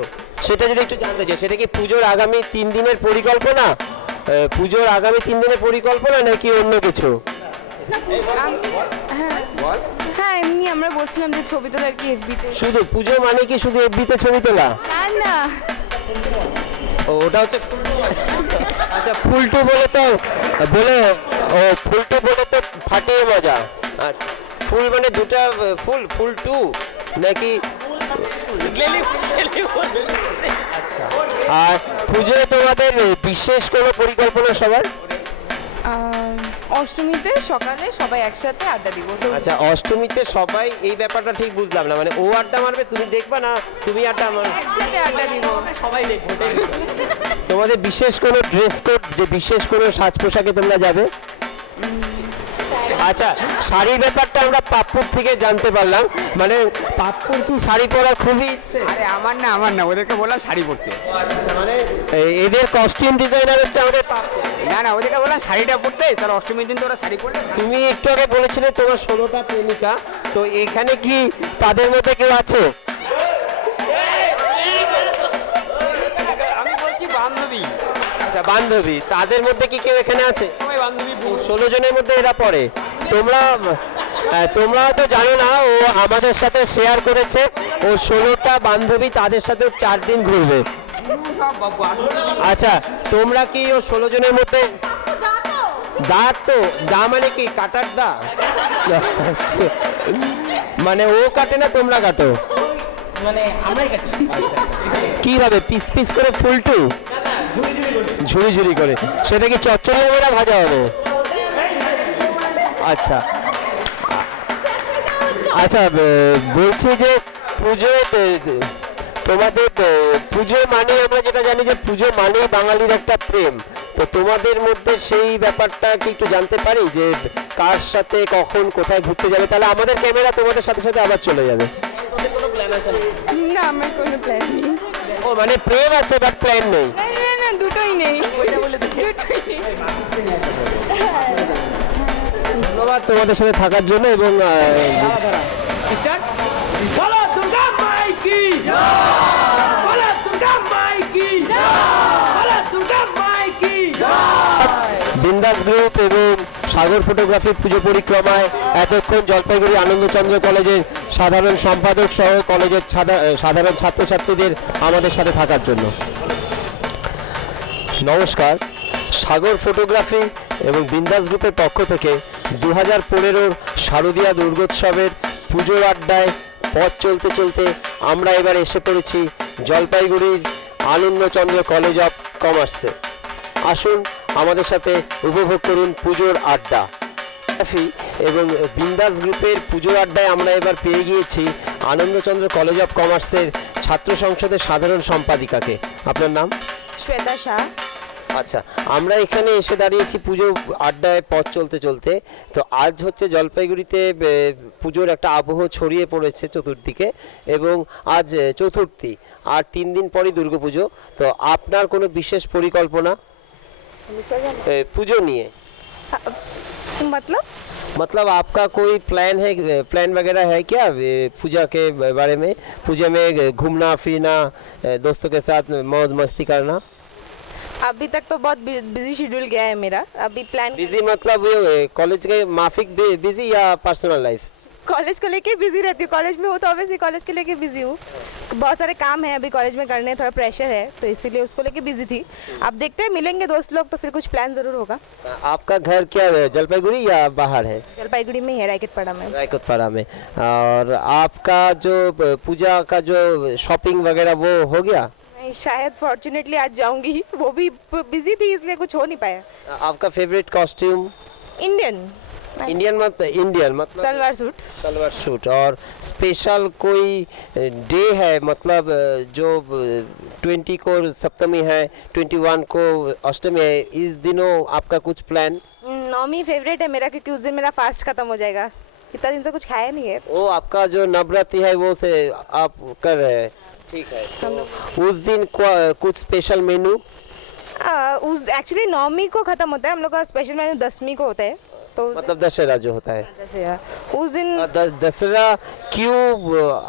সেটা যদি একটু জানতে চাই। সেটা কি পুজোর আগামী 3 দিনের পরিকল্পনা? পুজোর আগামী 3 দিনের পরিকল্পনা নাকি অন্য কিছু? হ্যাঁ, এমনি আমরা বলছিলাম যে ছবি তোলা আর কি এফবিতে। শুধু পুজো মানে কি শুধু এফবিতে ছবি তোলা? না না, ওটা হচ্ছে ফুলটু। আচ্ছা, ফুলটু বলে তো ফুলটু বলে তো ফাটিয়ে মজা। আচ্ছা, ফুল মানে দুটা ফুল, ফুলটু নাকি? আচ্ছা, আর পুজোয় তোমাদের বিশেষ কোনো পরিকল্পনা সবার? অষ্টমীতে সকালে সবাই একসাথে আড্ডা দিব। আচ্ছা, অষ্টমীতে সবাই, এই ব্যাপারটা ঠিক বুঝলাম না, মানে ও আড্ডা মারবে, তুমি দেখবা না, তুমি আড্ডা মারবে, একসাথে আড্ডা দিব, সবাই দেখবো। তোমাদের বিশেষ কোনো ড্রেস কোড, যে বিশেষ কোনো সাজ পোশাকে তোমরা যাবে? আচ্ছা, শাড়ির ব্যাপারটা আমরা পাপ্পুর থেকে জানতে পারলাম, মানে পাপ্পুর কি শাড়ি পরার খুবই ইচ্ছে? আরে আমার না ওদেরকে বললাম শাড়ি পরতে। আচ্ছা, মানে এদের কস্টিউম ডিজাইনার হচ্ছে আমাদের পাপ্পু। না ওদেরকে বললাম শাড়িটা পরতে, তার অষ্টমীর দিন তো ওরা শাড়ি পরলে। তুমি একটু আগে বলেছিলে তোমার 16টা প্রেমিকা, তো এখানে কি তাদের মধ্যে কেউ আছে? আমি বলছি বান্ধবী। আচ্ছা, বান্ধবী, তাদের মধ্যে কি কেউ এখানে আছে? সবাই বান্ধবী। 16 জনের মধ্যে এরা পড়ে। তোমরা তো জানো না, ও আমাদের সাথে শেয়ার করেছে ও 16টা বান্ধবী, তাদের সাথে 4 দিন ঘুরবে। আচ্ছা, তোমরা কি ও 16 জনের মধ্যে দাঁত? তো দা মানে কি কাটার দা? আচ্ছা, মানে ও কাটে না তোমরা কাটো? মানে আমরাই কাটি। কিভাবে পিস পিস করে ফুলটু ঝুড়ি ঝুড়ি করে? সেটা কি চচ্চড়ি হবে না ভাজা হবে? আচ্ছা আচ্ছা, বলছি যে পুজো, তোমাদের পুজো মানে আমরা যেটা জানি যে পুজো মানে বাঙালির একটা প্রেম, তো তোমাদের মধ্যে সেই ব্যাপারটা কি একটু জানতে পারি যে কার সাথে কখন কোথায় ঘুরতে যাবে? তাহলে আমাদের ক্যামেরা তোমাদের সাথে সাথে আবার চলে যাবে। না, আমার কোনো প্ল্যান নেই। ও মানে প্রেম আছে বাট প্ল্যান নেই। না, দুটোই নেই। ধন্যবাদ তোমাদের সাথে থাকার জন্য। এবং বিন্দাস গ্রুপ এবং সাগর ফটোগ্রাফি পুজো পরিক্রমায় এতক্ষণ জলপাইগুড়ি আনন্দচন্দ্র কলেজের সাধারণ সম্পাদক সহ কলেজের সাধারণ ছাত্রছাত্রীদের আমাদের সাথে থাকার জন্য নমস্কার। সাগর ফটোগ্রাফি এবং বিন্দাস গ্রুপের পক্ষ থেকে 2015 শারদীয়া দুর্গোৎসবের পুজোর আড্ডায় পথ চলতে চলতে আমরা এবার এসে পড়েছি জলপাইগুড়ির আনন্দচন্দ্র কলেজ অফ কমার্সে। আসুন আমাদের সাথে উপভোগ করুন পুজোর আড্ডা। এবং বিন্দাস গ্রুপের পুজোর আড্ডায় আমরা এবার পেয়ে গিয়েছি আনন্দচন্দ্র কলেজ অফ কমার্সের ছাত্র সংসদের সাধারণ সম্পাদিকাকে। আপনার নাম? শ্বেতা শাহ। আচ্ছা, আমরা এখানে এসে দাঁড়িয়েছি পুজো আড্ডায় পথ চলতে চলতে। তো আজ হচ্ছে জলপাইগুড়িতে পুজোর একটা আবহ ছড়িয়ে পড়েছে চতুর্দিকে, এবং আজ চতুর্থী, আর 3 দিন পরই দুর্গাপুজো। তো আপনার কোনো বিশেষ পরিকল্পনা পুজো নিয়ে? मतलब आपका कोई प्लान वगैरह है क्या पूजा के बारे में? पूजा में घूमना फिरना, दोस्तों के साथ मौज मस्ती करना? अभी तक तो बहुत बिजी शेड्यूल गया है मेरा। अभी प्लान बिजी मतलब कॉलेज के माफिक बिजी या पर्सनल लाइफ? कॉलेज को लेके बिजी रहती हूँ। कॉलेज में हूँ तो ऑब्वियसली कॉलेज के लेके बिजी हूँ। बहुत सारे काम है अभी कॉलेज में करने, थोड़ा प्रेशर है, तो इसीलिए उसको लेके बिजी थी। अब देखते हैं, मिलेंगे दोस्त लोग तो फिर कुछ प्लान जरूर होगा। आपका घर क्या है, जलपाईगुड़ी या बाहर है? जलपाईगुड़ी में है, रायकेटपाड़ा में। रायकोटपाड़ा में। और आपका जो पूजा का जो शॉपिंग वगैरह वो हो गया? नहीं, शायद फॉर्चुनेटली आज जाऊंगी। वो भी बिजी थी इसलिए कुछ हो नहीं पाया। आपका फेवरेट कॉस्ट्यूम? इंडियन इंडियन मतलब सलवार सूट। और स्पेशल कोई डे है, मतलब जो 20 को सप्तमी है, 21 को अष्टमी है, इस दिनों आपका कुछ प्लान? नौमी फेवरेट है मेरा, क्योंकि उस दिन मेरा फास्ट खत्म हो जाएगा। इतना दिन से कुछ खाया नहीं है। वो आपका जो नवरात्रि है वो से आप कर रहे हैं, ठीक है। तो उस दिन कुछ स्पेशल मेनू? उस एक्चुअली नौमी को खत्म होता है हम लोग का स्पेशल मेनू, 10वीं को होता है। तो मतलब दशहरा जो होता है, दशहरा उस दिन दशहरा क्यों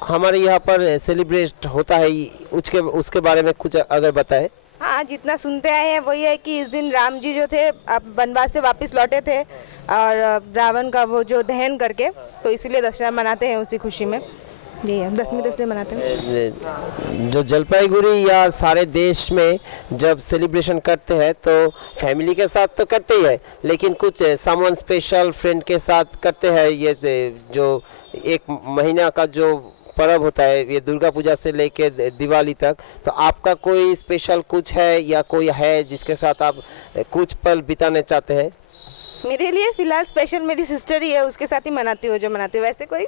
हमारे यहाँ पर सेलिब्रेट होता है, उसके बारे में कुछ अगर बताएं। हाँ, जितना सुनते आए हैं वही है कि इस दिन राम जी जो थे अब वनवास से वापस लौटे थे, और रावण का वो जो दहन करके, तो इसीलिए दशहरा मनाते हैं उसी खुशी में। जी है, 10वीं इसलिए मनाते हैं। जो जलपाईगुड़ी या सारे देश में जब सेलिब्रेशन करते हैं तो फैमिली के साथ तो करते ही है, लेकिन कुछ समवन स्पेशल फ्रेंड के साथ करते हैं। ये जो 1 महीना का जो पर्व होता है, ये दुर्गा पूजा से लेके दिवाली तक, तो आपका कोई स्पेशल कुछ है या कोई है जिसके साथ आप कुछ पल बिताने चाहते हैं? मेरे लिए फिलहाल स्पेशल मेरी सिस्टर ही है, उसके साथ ही मनाती हूँ जो मनाती हूँ। वैसे कोई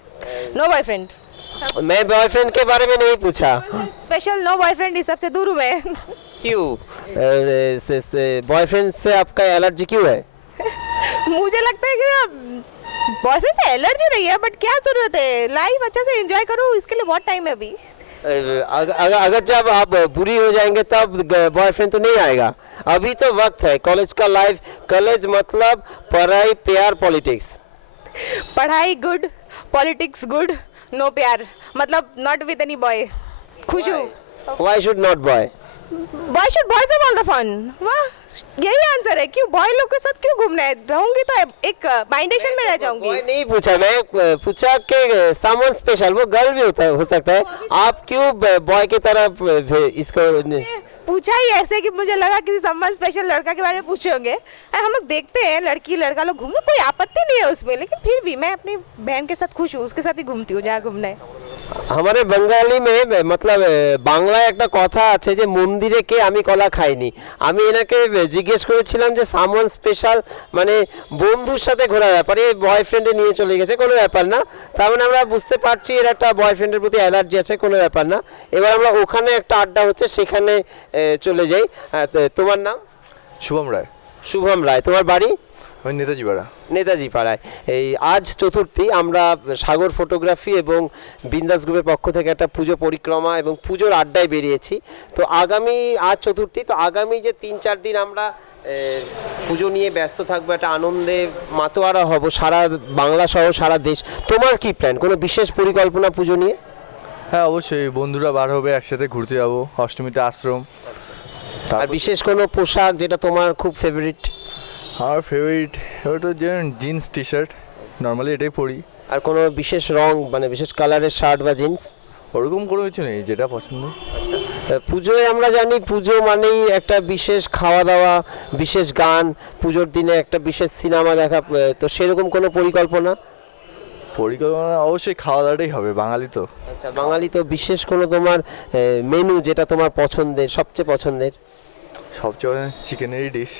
नो बॉयफ्रेंड। मैं बॉयफ्रेंड के बारे में नहीं पूछा। स्पेशल नो बॉयफ्रेंड, इस सबसे दूर हूँ मैं। क्यों? बॉयफ्रेंड से आपका एलर्जी क्यों है? मुझे लगता है कि बॉयफ्रेंड से एलर्जी नहीं है, बट क्या जरूरत है, लाइफ अच्छा से एंजॉय करो, इसके लिए बहुत टाइम है अभी। अगर जब आप बुरी हो जाएंगे तब बॉयफ्रेंड तो नहीं आएगा, अभी तो वक्त है, कॉलेज का लाइफ, कॉलेज मतलब पढ़ाई, प्यार, पॉलिटिक्स। पढ़ाई गुड, पॉलिटिक्स गुड, नो प्यार, मतलब नॉट विद एनी बॉय। खुश हूँ। Why should not boy? Boy should boys have all the fun. वाह, यही आंसर है। क्यों बॉय लोग के साथ क्यों घूमना है? रहूंगी तो एक बाइंडेशन में रह जाऊंगी। बॉय नहीं पूछा मैं, पूछा कि सामवन स्पेशल, वो गर्ल भी हो सकता है, आप क्यों बॉय की तरह इसको पूछा ही ऐसे कि मुझे लगा किसी सम्मान स्पेशल लड़का के बारे में पूछे होंगे। हम लोग देखते हैं लड़की लड़का लोग घूमो, कोई आपत्ति नहीं है उसमें, लेकिन फिर भी मैं अपनी बहन के साथ खुश हूँ, उसके साथ ही घूमती हूँ जहाँ घूमना है। हमारे बंगाली में मतलब বাংলায় একটা কথা আছে যে মন্দিরে কে আমি কলা খাইনি। আমি এনাকে জিজ্ঞেস করেছিলাম যে সামওয়ান স্পেশাল মানে বন্ধুর সাথে ঘোরার ব্যাপারে, বয়ফ্রেন্ডে নিয়ে চলে গেছে, কোনো ব্যাপার না, তার মানে আমরা বুঝতে পারছি এর একটা বয়ফ্রেন্ডের প্রতি অ্যালার্জি আছে, কোনো ব্যাপার না। এবার আমরা ওখানে একটা আড্ডা হচ্ছে সেখানে চলে যাই। তোমার নাম? শুভম রায়। শুভম রায়, তোমার বাড়ি? আমি নেতাজি পাড়া। নেতাজি পাড়ায়। এই আজ চতুর্থী, আমরা সাগর ফটোগ্রাফি এবং বিন্দাস গ্রুপের পক্ষ থেকে একটা পুজো পরিক্রমা এবং পুজোর আড্ডায় বেরিয়েছি। তো আগামী, আজ চতুর্থী, তো আগামী যে 3-4 দিন আমরা পুজো নিয়ে ব্যস্ত থাকবো, একটা আনন্দে মাতোয়ারা হব সারা বাংলা সহ সারা দেশ। তোমার কি প্ল্যান, কোনো বিশেষ পরিকল্পনা পুজো নিয়ে? হ্যাঁ অবশ্যই, বন্ধুরা বার হবে, একসাথে ঘুরতে যাবো, অষ্টমীতে আশ্রম। আর বিশেষ কোনো পোশাক যেটা তোমার খুব ফেভারিট? আমার ফেভারিট ওটা যেমন জিন্স টি শার্ট, নর্মালি এটাই পরি। আর কোনো বিশেষ রং মানে বিশেষ কালারের শার্ট বা জিন্স? ওরকম কোনো কিছু নেই, যেটা পছন্দ। আচ্ছা, পুজোয় আমরা জানি পুজো মানেই একটা বিশেষ খাওয়া দাওয়া, বিশেষ গান, পুজোর দিনে একটা বিশেষ সিনেমা দেখা, তো সেরকম কোনো পরিকল্পনা? পরিকল্পনা অবশ্যই খাওয়া দাওয়াটাই হবে, বাঙালি তো। আচ্ছা, বাঙালি তো বিশেষ কোনো তোমার মেনু যেটা তোমার পছন্দের, সবচেয়ে পছন্দের? সবচেয়ে চিকেনেরই ডিশ।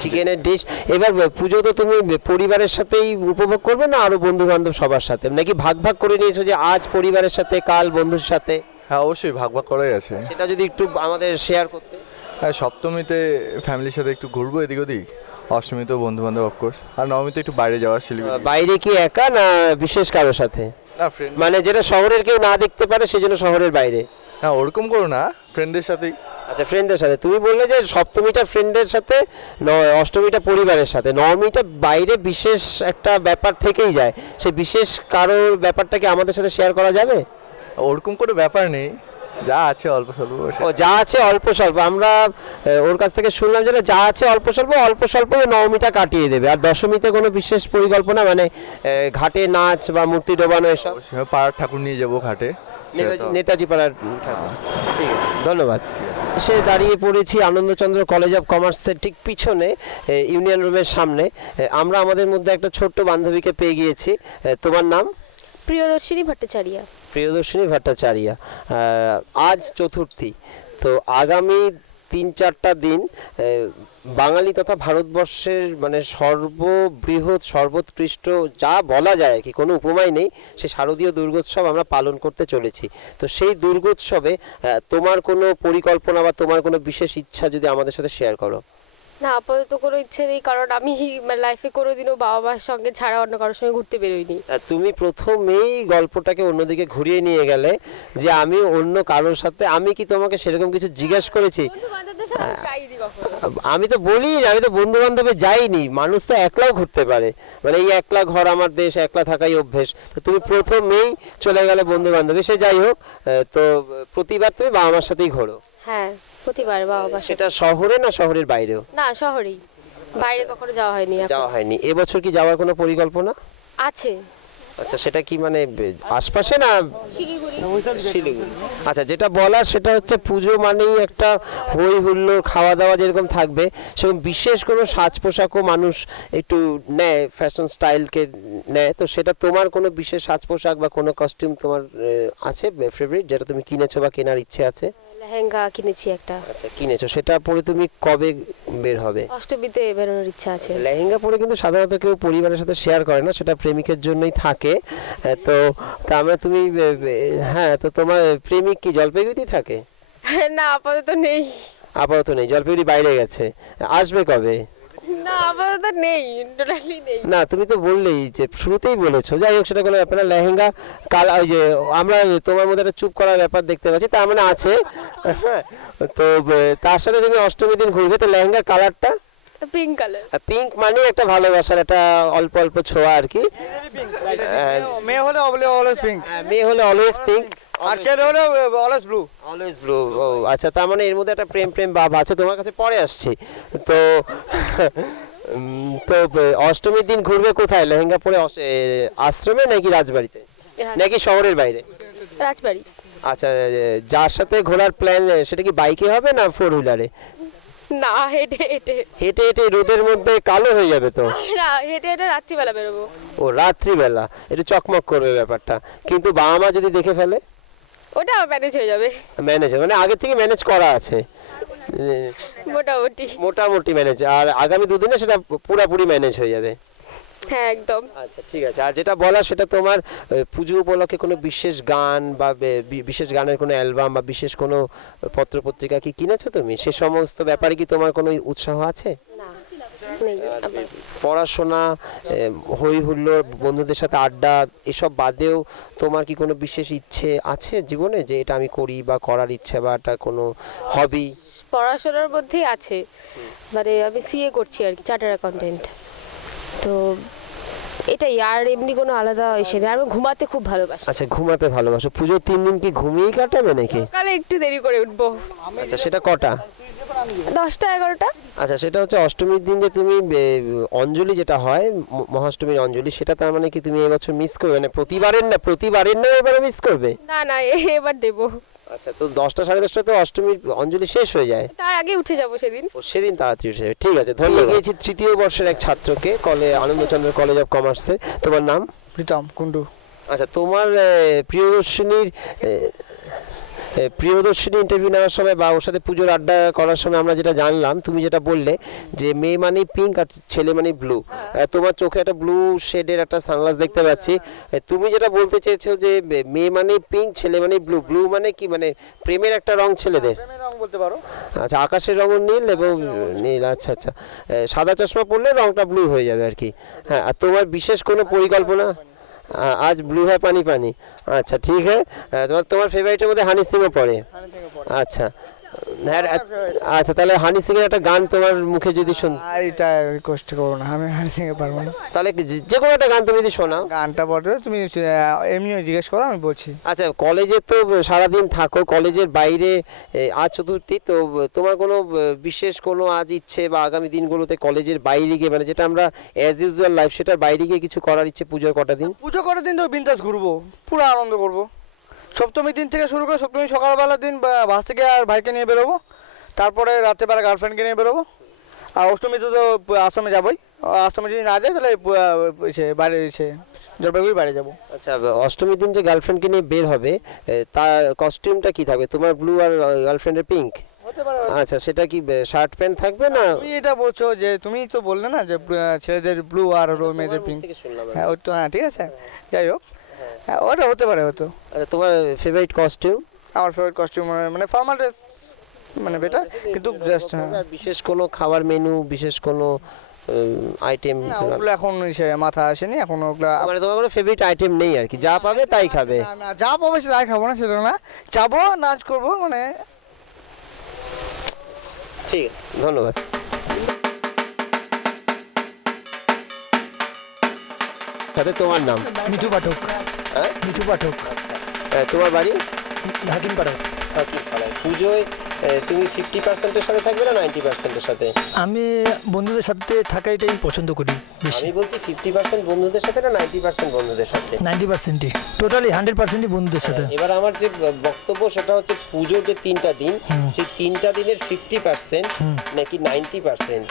চিকেনের ডিশ। এবার পুজো তো তুমি পরিবারের সাথেই উপভোগ করবে না আরো বন্ধু বান্ধব সবার সাথে, নাকি ভাগ ভাগ করে নিয়েছো যে আজ পরিবারের সাথে কাল বন্ধুর সাথে? হ্যাঁ অবশ্যই ভাগ ভাগ করাই আছে। সেটা যদি একটু আমাদের শেয়ার করতে। হ্যাঁ, সপ্তমীতে ফ্যামিলির সাথে একটু ঘুরবো এদিক ওদিক, অষ্টমীতেও বন্ধু বান্ধব অফকোর্স, আর নবমীতে একটু বাইরে যাওয়া শিলিগুড়ি। বাইরে কি একা না বিশেষ কারোর সাথে? না ফ্রেন্ড, মানে যেটা শহরের কেউ না দেখতে পারে সেজন্য শহরের বাইরে? না ওরকম করো না, ফ্রেন্ডদের সাথেই। আচ্ছা, ফ্রেন্ডের সাথে। তুমি বললে যে সপ্তমীটা ফ্রেন্ডের সাথে, অষ্টমীটা পরিবারের সাথে, নবমীটা বাইরে বিশেষ একটা ব্যাপার থেকেই যায়, সে বিশেষ কারোর ব্যাপারটাকে আমাদের সাথে শেয়ার করা যাবে? ওরকম করে ব্যাপার নেই, যা আছে অল্প স্বল্প। ও যা আছে অল্প স্বল্প, আমরা ওর কাছ থেকে শুনলাম যেটা যা আছে অল্প স্বল্প নবমীটা কাটিয়ে দেবে, আর দশমীতে কোনো বিশেষ পরিকল্পনা মানে ঘাটে নাচ বা মূর্তি ডোবানো এসব? পাড়ার ঠাকুর নিয়ে যাবো ঘাটে, নেতাজি পাড়ার ঠাকুর। ঠিক আছে, ধন্যবাদ। এসে দাঁড়িয়ে পড়েছি আনন্দচন্দ্র কলেজ অফ কমার্সের ঠিক পিছনে, ইউনিয়ন রুমের সামনে। আমরা আমাদের মধ্যে একটা ছোট্ট বান্ধবীকে পেয়ে গিয়েছি। তোমার নাম? প্রিয়দর্শিনী ভট্টাচার্য। প্রিয়দর্শিনী ভট্টাচার্য। আজ চতুর্থী, তো আগামী 3-4টা দিন বাঙালি তথা ভারতবর্ষের মানে সর্ববৃহৎ সর্বোৎকৃষ্ট যা বলা যায় আর কি, কোনো উপমাই নেই, সে শারদীয় দুর্গোৎসব আমরা পালন করতে চলেছি। তো সেই দুর্গোৎসবে তোমার কোনো পরিকল্পনা বা তোমার কোনো বিশেষ ইচ্ছা যদি আমাদের সাথে শেয়ার করো। না, আপাতত কোনো ইচ্ছে নেই, কারণ আমি লাইফে কোনোদিনও বাবা মার সঙ্গে ছাড়া অন্য কারোর সঙ্গে ঘুরতে বেরোইনি। তুমি প্রথমেই গল্পটাকে অন্যদিকে ঘুরিয়ে নিয়ে গেলে যে আমি অন্য কারোর সাথে, আমি কি তোমাকে সেরকম কিছু জিজ্ঞেস করেছি? আমি তো বলি, আমি তো বন্ধু বান্ধবে যাইনি, মানুষ তো একলাও ঘুরতে পারে, মানে এই একলা ঘর আমার দেশ, একলা থাকাই অভ্যেস। তো তুমি প্রথমেই চলে গেলে বন্ধু বান্ধবী, সে যাই হোক, তো প্রতিবার তুমি বাবা মার সাথেই ঘোরো? হ্যাঁ, প্রতিবার বাবা মার। সেটা শহরে না শহরের বাইরেও? না, শহরেই, বাইরে কখনো যাওয়া হয়নি। যাওয়া হয়নি। এবছর কি যাওয়ার কোনো পরিকল্পনা আছে? আচ্ছা, সেটা কি মানে আশপাশে না শিলিগুড়ি? আচ্ছা, যেটা বলার সেটা হচ্ছে পুজো মানেই একটা হই হুল্লোড়, খাওয়া দাওয়া যেরকম থাকবে সেরকম বিশেষ কোনো সাজ পোশাকও মানুষ একটু নেয়, ফ্যাশন স্টাইলকে নেয়। তো সেটা তোমার কোনো বিশেষ সাজ পোশাক বা কোনো কস্টিউম তোমার আছে ফেভারিট, যেটা তুমি কিনেছো বা কেনার ইচ্ছে আছে? লেহেঙ্গা কিনেছি একটা। আচ্ছা, কিনেছো, সেটা পরে তুমি কবে বের হবে? অষ্টমীতে বেরোনোর ইচ্ছা আছে। লেহেঙ্গা পরে কিন্তু সাধারণত কেউ পরিবারের সাথে শেয়ার করে না, সেটা প্রেমিকের জন্যই থাকে। তো তার তুমি, হ্যাঁ, তো তোমার প্রেমিক কি জলপাইগুড়িতেই থাকে? না, আপাতত নেই। আপাতত নেই, জলপাইগুড়ি বাইরে গেছে। আসবে কবে? না আপাতত নেই, টোটালি নেই। না তুমি তো বললেই যে শুরুতেই বলেছো, যাই হোক সেটা কোনো ব্যাপার না। লেহেঙ্গা কাল ওই যে আমরা তোমার মধ্যে একটা চুপ করার ব্যাপার দেখতে পাচ্ছি, তার মানে আছে। হ্যাঁ, তো তার সাথে তুমি অষ্টমী দিন ঘুরবে, তো লেহেঙ্গার কালারটা পিঙ্ক কালার। পিঙ্ক মানে একটা ভালোবাসার একটা অল্প অল্প ছোঁয়া আর কি। মেয়ে হলে অলওয়েজ পিঙ্ক, মেয়ে হলে অলওয়েজ পিঙ্ক, আর ছেলে হলে অলওয়েজ ব্লু। Always blue. ও আচ্ছা, তার মানে এর মধ্যে একটা প্রেম প্রেম ভাব আছে। তোমার কাছে পরে আসছি তো। তো অষ্টমীর দিন ঘুরবে কোথায় লেহেঙ্গা পরে? আশ্রমে নাকি রাজবাড়িতে নাকি শহরের বাইরে? রাজবাড়ি। আচ্ছা, যার সাথে ঘোরার প্ল্যান সেটা কি বাইকে হবে না ফোর হুইলারে? না হেঁটে হেঁটে। হেঁটে হেঁটে রোদের মধ্যে কালো হয়ে যাবে তো। না হেঁটে হেঁটে রাত্রিবেলা বেরোবো। ও রাত্রিবেলা একটু চকমক করবে ব্যাপারটা, কিন্তু বাবা মা যদি দেখে ফেলে? ওটা ম্যানেজ হয়ে যাবে। ম্যানেজ মানে আগে থেকে ম্যানেজ করা আছে? মোটামুটি। মোটামুটি ম্যানেজ, আর আগামী দুদিনে সেটা পুরোপুরি ম্যানেজ হয়ে যাবে। হ্যাঁ একদম। আচ্ছা ঠিক আছে। আর যেটা বলা সেটা তোমার পুজো উপলক্ষে কোনো বিশেষ গান বা বিশেষ গানের কোনো অ্যালবাম বা বিশেষ কোনো পত্রপত্রিকা কি কিনেছো তুমি? সে সমস্ত ব্যাপারে কি তোমার কোনো উৎসাহ আছে? না নেই। পড়াশোনা, হই হুল্লোড়, বন্ধুদের সাথে আড্ডা, এসব বাদেও তোমার কি কোনো বিশেষ ইচ্ছে আছে জীবনে, যে এটা আমি করি বা করার ইচ্ছে বা এটা কোনো হবি? পড়াশোনার মধ্যেই আছে, মানে আমি সিএ করছি আর কি, চার্টার অ্যাকাউন্টেন্ট। তো এটাই, আর এমনি কোনো আলাদা এসে নেই। আমি ঘুমাতে খুব ভালোবাসি। আচ্ছা, ঘুমাতে ভালোবাসো। পুজোর 3 দিন কি ঘুমিয়েই কাটাবে নাকি? সকালে একটু দেরি করে উঠবো। আচ্ছা, সেটা কটা? 10টা 11টা। আচ্ছা, সেটা হচ্ছে অষ্টমীর দিন যে তুমি অঞ্জলি যেটা হয় মহাষ্টমীর অঞ্জলি, সেটা তার মানে কি তুমি এবছর মিস করবে? মানে প্রতিবারের না এবারে মিস করবে? না না এবার দেবো। আচ্ছা, তো 10টা 10:30 তো অষ্টমীর অঞ্জলি শেষ হয়ে যায়। তার আগে উঠে যাবো সেদিন। ও সেদিন তাড়াতাড়ি উঠে যাবে। ঠিক আছে, ধন্যবাদ। গিয়েছি তৃতীয় বর্ষের এক ছাত্রকে, আনন্দচন্দ্র কলেজ অফ কমার্সে। তোমার নাম? প্রীতম কুন্ডু। আচ্ছা, তোমার প্রিয়দর্শিনী ইন্টারভিউ নেওয়ার সময় বা ওর সাথে পুজোর আড্ডা করার সময় আমরা যেটা জানলাম, তুমি যেটা বললে যে মেয়ে মানে পিঙ্ক আর ছেলে মানে ব্লু। তোমার চোখে একটা ব্লু শেডের একটা সানগ্লাস দেখতে পাচ্ছি। তুমি যেটা বলতে চেয়েছো যে মেয়ে মানে পিঙ্ক, ছেলে মানে ব্লু। ব্লু মানে কি, মানে প্রেমের একটা রং ছেলেদের? রং বলতে পারো। আচ্ছা, আকাশের রঙও নীল এবং নীল। আচ্ছা আচ্ছা, সাদা চশমা পরলে রংটা ব্লু হয়ে যাবে আর কি। হ্যাঁ, আর তোমার বিশেষ কোনো পরিকল্পনা? आज ब्लू है पानी पानी। अच्छा ठीक है, তোমার ফেভারিটের মধ্যে হানি সিংও পড়ে? আচ্ছা হ্যাঁ, আচ্ছা তাহলে হানি সিং এর একটা গান তোমার মুখে যদি শুন। আর এটা রিকোয়েস্ট করো না, আমি হানি সিং পারবো না। তাহলে যে কোনো একটা গান তুমি যদি শোনাও। গানটা বলতে তুমি এমনিও জিজ্ঞেস করো, আমি বলছি। আচ্ছা, কলেজে তো সারাদিন থাকো, কলেজের বাইরে আজ চতুর্থী, তো তোমার কোনো বিশেষ কোনো আজ ইচ্ছে বা আগামী দিনগুলোতে কলেজের বাইরে গিয়ে, মানে যেটা আমরা অ্যাজ ইউজুয়াল লাইফ, সেটার বাইরে গিয়ে কিছু করার ইচ্ছে? পুজোর কটা দিন? পুজো করার দিন তো বিন্দাস ঘুরবো, পুরো আনন্দ করবো। সপ্তমীর দিন থেকে শুরু করে সপ্তমী সকালবেলার দিন বাস থেকে আর ভাইকে নিয়ে বেরোবো, তারপরে রাত্রেবেলা গার্লফ্রেন্ডকে নিয়ে বেরোবো। আর অষ্টমীতে তো আশ্রমে যাবোই। আশ্রমে যদি না যাই তাহলে বাইরে জলপাইগুড়ি বাইরে যাবো। আচ্ছা, অষ্টমীর দিন যে গার্লফ্রেন্ডকে নিয়ে বের হবে, তার কস্টিউমটা কি থাকবে? তোমার ব্লু আর গার্লফ্রেন্ডের পিঙ্ক? আচ্ছা, সেটা কি শার্ট প্যান্ট থাকবে না? তুমি এটা বলছো যে, তুমি তো বললে না যে ছেলেদের ব্লু আর মেয়েদের পিঙ্ক। হ্যাঁ ওই তো, হ্যাঁ ঠিক আছে, যাই হোক, হ্যাঁ ওটা হতে পারে হয়তো। আচ্ছা, তোমার ফেভারিট কস্টিউম? আমার ফেভারিট কস্টিউম মানে ফর্মাল ড্রেস, মানে বেটার, কিন্তু জাস্ট বিশেষ কোনো খাবার মেনু, বিশেষ কোনো আইটেম? ওগুলো এখন মাথা আসেনি এখন ওগুলো। মানে তোমার কোনো ফেভারিট আইটেম নেই আর কি, যা পাবে তাই খাবে? না, যা পাবে তাই খাবো না, সেটা না, যাবো নাচ করবো মানে। ঠিক আছে, ধন্যবাদ। সাথে তোমার নাম? মিঠু পাঠক। হ্যাঁ, মিঠু পাঠক। আচ্ছা, তোমার বাড়ি? হাকিম পাড়া। হাকিম পাড়ায়। পুজোয় তুমি 50%-এর সাথে থাকবে না 90%-এর সাথে? আমি বন্ধুদের সাথে থাকাটাই পছন্দ করি বেশি। আমি বলছি 50% বন্ধুদের সাথে না 90% বন্ধুদের সাথে? 90%ই, টোটালি 100%ই বন্ধুদের সাথে। এবার আমার যে বক্তব্য সেটা হচ্ছে, পুজোর যে 3টা দিন, সেই 3টা দিনের 50% নাকি 90%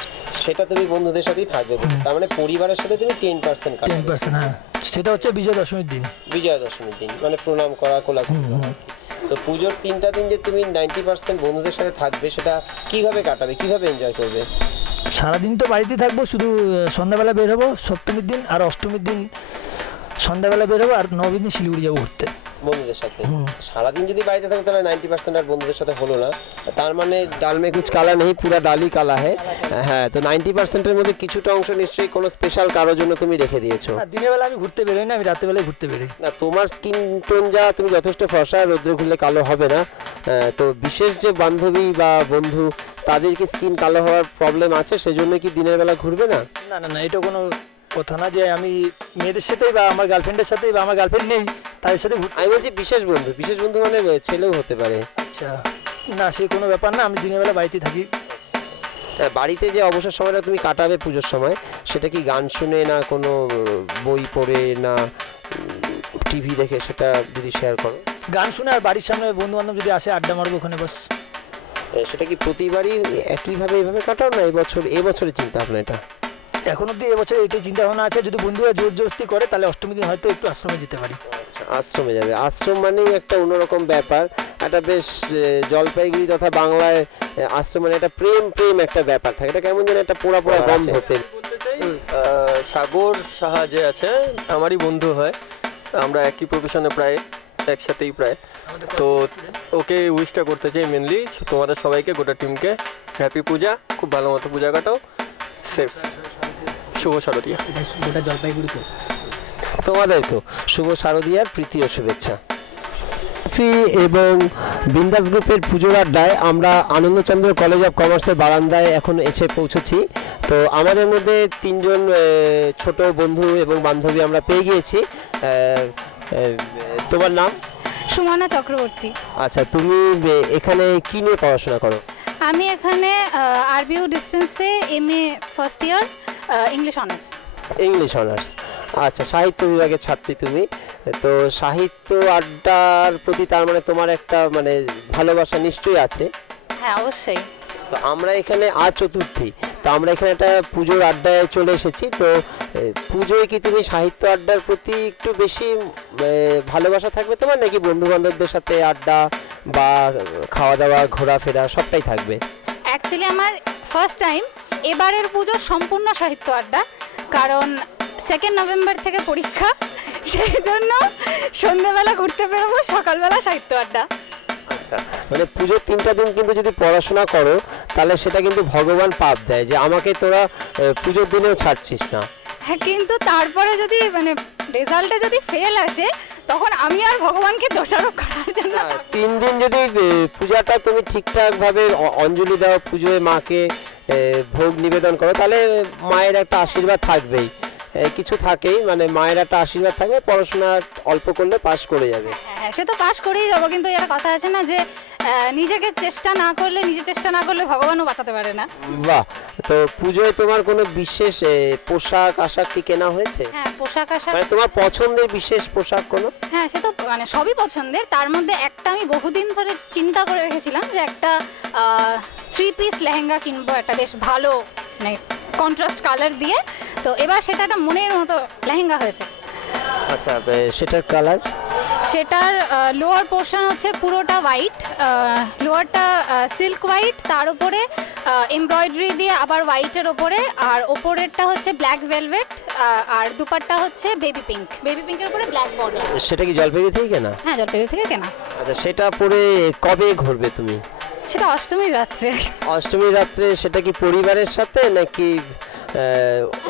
সেটা তুমি বন্ধুদের সাথেই থাকবে। তার মানে পরিবারের সাথে তুমি 10% কাটাবে। 10%, হ্যাঁ, সেটা হচ্ছে বিজয়া দশমীর দিন। বিজয়া দশমীর দিন মানে প্রণাম করা, কোলাকুলি করা। তো পুজোর 3টা দিন যে তুমি 90% বন্ধুদের সাথে থাকবে, সেটা কিভাবে কাটাবে, কিভাবে এনজয় করবে? সারাদিন তো বাড়িতে থাকবো, শুধু সন্ধ্যাবেলা বের হবো সপ্তমীর দিন, আর অষ্টমীর দিন সন্ধ্যাবেলা বের হবো, আর নবমীর দিন শিলিগুড়ি যাবো ঘুরতে। বন্ধুদের সাথে সারাদিন যদি বাড়িতে থাকে তাহলে 90% আর বন্ধুদের সাথে হলো না, তার মানে ডাল মে কুছ কালা নেই পুরা ডালই কালা হ্যাঁ। তো 90%-এর মধ্যে কিছুটা অংশ নিশ্চয়ই কোনো স্পেশাল কারোর জন্য তুমি রেখে দিয়েছো। না, দিনের বেলা আমি ঘুরতে বেরোই না, আমি রাতের বেলায় ঘুরতে বেরোই। না, তোমার স্কিন টোন যা, তুমি যথেষ্ট ফর্সা, রোদ্রে ঘুরলে কালো হবে না। তো বিশেষ যে বান্ধবী বা বন্ধু তাদের কি স্কিন কালো হওয়ার প্রবলেম আছে, সেজন্য কি দিনের বেলা ঘুরবে না? না না না, এটা কোনো কথা না যে আমি মেয়েদের সাথেই বা আমার গার্লফ্রেন্ডের সাথেই বা আমার গার্লফ্রেন্ড নেই তাদের সাথে আমি বলছি বিশেষ বন্ধু মানে ছেলেও হতে পারে। আচ্ছা, না সে কোনো ব্যাপার না, আমি দিনের বেলা বাড়িতে থাকি। বাড়িতে যে অবসর সময়টা তুমি কাটাবে পুজোর সময়, সেটা কি গান শুনে না কোনো বই পড়ে না টিভি দেখে, সেটা যদি শেয়ার করো। গান শুনে আর বাড়ির সামনে বন্ধু বান্ধব যদি আসে আড্ডা মারবো ওখানে বাস। সেটা কি প্রতিবারই একইভাবে এইভাবে কাটাও না এবছরের চিন্তা ভাবনা এটা? এখন অব্দি এবছর এটাই চিন্তা ভাবনা আছে, যদি বন্ধুরা জোর জবরদস্তি করে তাহলে অষ্টমী দিন হয়তো একটু আশ্রমে যেতে পারি। আচ্ছা, আশ্রমে যাবে। আশ্রম মানেই একটা অন্যরকম ব্যাপার, একটা বেশ জলপাইগুড়ি তথা বাংলায় আশ্রম মানে একটা প্রেম একটা ব্যাপার থাকে, এটা কেমন যেন একটা পোড়া গন্ধ। প্রেম সাগর সাহা যে আছে আমারই বন্ধু হয়, আমরা একই প্রফেশনে প্রায় একসাথেই প্রায়, তো ওকে উইশটা করতে চাই মেনলি তোমাদের সবাইকে, গোটা টিমকে হ্যাপি পূজা, খুব ভালো মতো পূজা কাটাও, সেফ, শুভ শারদীয়া। গোটা জলপাইগুড়িতে তোমাদের তো শুভ শারদীয়ার প্রীতি ও শুভেচ্ছা। এবং বিন্দাস গ্রুপের পুজোর আড্ডায় আমরা আনন্দচন্দ্র কলেজ অফ কমার্সের বারান্দায় এখন এসে পৌঁছেছি। তো আমাদের মধ্যে 3 জন ছোট বন্ধু এবং বান্ধবী আমরা পেয়ে গিয়েছি। তোমার নাম? সুমনা চক্রবর্তী। আচ্ছা, তুমি এখানে কি নিয়ে পড়াশোনা করো? আমি এখানে আরবিউ ডিস্টেন্সে MA first year, English honours. আচ্ছা, সাহিত্য বিভাগের ছাত্রী তুমি। তো সাহিত্য আড্ডার প্রতি তার মানে তোমার একটা মানে ভালোবাসা নিশ্চয়ই আছে। হ্যাঁ, অবশ্যই। তো আমরা এখানে আজ চতুর্থী, তো আমরা এখানে একটা পুজোর আড্ডায় চলে এসেছি। তো পুজোয় কি তুমি সাহিত্য আড্ডার প্রতি একটু বেশি ভালোবাসা থাকবে তোমার, নাকি বন্ধু বান্ধবদের সাথে আড্ডা বা খাওয়া দাওয়া ঘোরাফেরা সবটাই থাকবে? অ্যাকচুয়ালি আমার ফার্স্ট টাইম এবারের পুজো সম্পূর্ণ সাহিত্য আড্ডা, কারণ 2 নভেম্বর থেকে পরীক্ষা, সেই জন্য সন্ধ্যেবেলা ঘুরতে বেরোবো, সকালবেলা সাহিত্য আড্ডা। আচ্ছা, মানে পুজোর 3টা দিন কিন্তু যদি পড়াশোনা করো তাহলে সেটা কিন্তু ভগবান পাপ দেয় যে আমাকে তোরা পুজোর দিনেও ছাড়ছিস না। হ্যাঁ, কিন্তু তারপরে যদি মানে রেজাল্টে যদি ফেল আসে তখন আমি আর ভগবানকে দোষারোপ করার জন্য 3 দিন যদি পূজাটা তুমি ঠিকঠাকভাবে অঞ্জলি দাও, পুজোয় মাকে ভোগ নিবেদন করো, তাহলে মায়ের একটা আশীর্বাদ থাকবেই, কিছু থাকেই, মানে মায়ের একটা আশীর্বাদ থাকবে, পড়াশোনা অল্প করলে পাস করে যাবে। হ্যাঁ, সে তো পাস করেই যাবো, কিন্তু একটা কথা আছে না যে নিজে চেষ্টা না করলে ভগবানও বাঁচাতে পারে না। বাহ, তো পুজোয় তোমার কোনো বিশেষ পোশাক আশাক কি কেনা হয়েছে? হ্যাঁ, পোশাক আশাক মানে তোমার পছন্দের বিশেষ পোশাক কোনো? হ্যাঁ, সে তো মানে সবই পছন্দের, তার মধ্যে একটা আমি বহুদিন ধরে চিন্তা করে রেখেছিলাম যে একটা 3 পিস লেহেঙ্গা কিনবো, একটা বেশ ভালো মানে কন্ট্রাস্ট কালার দিয়ে। তো এবার সেটা একটা মনের মতো লেহেঙ্গা হয়েছে। আচ্ছা, সেটার কালার? সেটার লোয়ার পোর্শন হচ্ছে পুরোটা হোয়াইট, লোয়ারটা সিল্ক হোয়াইট, তার উপরে এমব্রয়ডারি দিয়ে আবার হোয়াইটের ওপরে, আর ওপরেরটা হচ্ছে ব্ল্যাক ভেলভেট, আর দুপাট্টা হচ্ছে বেবি পিঙ্কের উপরে ব্ল্যাক বর্ডার। সেটা কি জলপাইগুড়ি থেকে কেনা? হ্যাঁ, জলপাইগুড়ি থেকে কেনা। আচ্ছা, সেটা পরে কবে ঘুরবে তুমি? সেটা অষ্টমীর রাত্রে। সেটা কি পরিবারের সাথে নাকি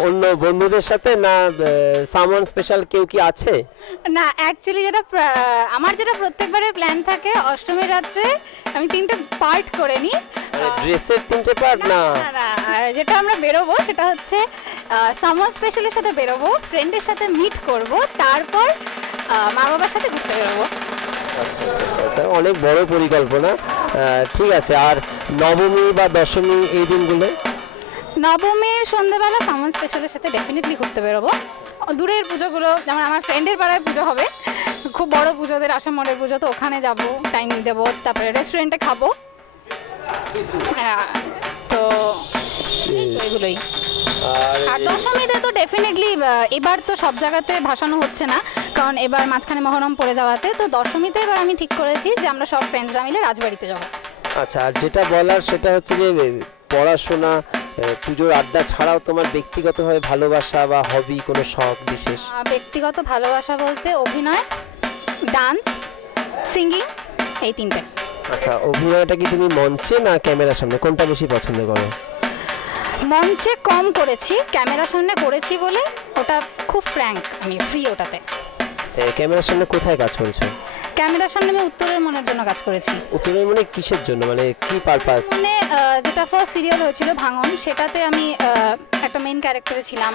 অন্য বন্ধুদের সাথে, না সামন স্পেশাল কেউ কি আছে? না, অ্যাকচুয়ালি আমার যেটা প্রত্যেকবারের প্ল্যান থাকে, অষ্টমীর রাত্রে আমি 3টে পার্ট করে নিই। ড্রেসের 3টে পার্ট? না, যেটা আমরা বেরোবো সেটা হচ্ছে সামন স্পেশালের সাথে বেরোবো, ফ্রেন্ডের সাথে মিট করব, তারপর মা বাবার সাথে ঘুরতে বেরোবো। আচ্ছা, অনেক বড় পরিকল্পনা। ঠিক আছে, আর নবমী বা দশমী এই দিনগুলো? নবমীর সন্ধ্যেবেলা সামন স্পেশালের সাথে ডেফিনেটলি ঘুরতে বেরোবো। দূরের পুজোগুলো, যেমন আমার ফ্রেন্ডের পাড়ায় পুজো হবে, খুব বড় পুজোদের আসামনের পুজো, তো ওখানে যাব, টাইম দেবো, তারপরে রেস্টুরেন্টে খাবো। তো এগুলোই। আর দশমীতে তো ডেফিনেটলি এবার তো সব জায়গাতে ভাসানো হচ্ছে না, কারণ এবার মাঝখানে মহরম পড়ে যাওয়াতে, তো দশমীতে এবার আমি ঠিক করেছি যে আমরা সব ফ্রেন্ডসরা মিলে রাজবাড়িতে যাব। আচ্ছা, আর যেটা বলার সেটা হচ্ছে যে পড়াশোনা, পুজোর আড্ডা ছাড়াও তোমার ব্যক্তিগতভাবে ভালোবাসা বা হবি, কোনো শখ বিশেষ? ব্যক্তিগত ভালোবাসা বলতে অভিনয়, ডান্স, সিঙ্গিং, এই তিনটে। আচ্ছা, অভিনয়টা কি তুমি মঞ্চে না ক্যামেরার সামনে, কোনটা বেশি পছন্দ করো? মঞ্চে কম করেছি, ক্যামেরার সামনে করেছি বলে ওটা খুব ফ্র্যাঙ্ক, আমি ফ্রি ওটাতে। ক্যামেরার সামনে কোথায় কাজ করেছো? ক্যামেরার সামনে আমি উত্তরের মনের জন্য কাজ করেছি। উত্তরের মানে কিসের জন্য, মানে কি পারপাস? মানে যেটা ফার্স্ট সিরিয়াল হয়েছিল ভাঙন, সেটাতে আমি একটা মেইন ক্যারেক্টারে ছিলাম।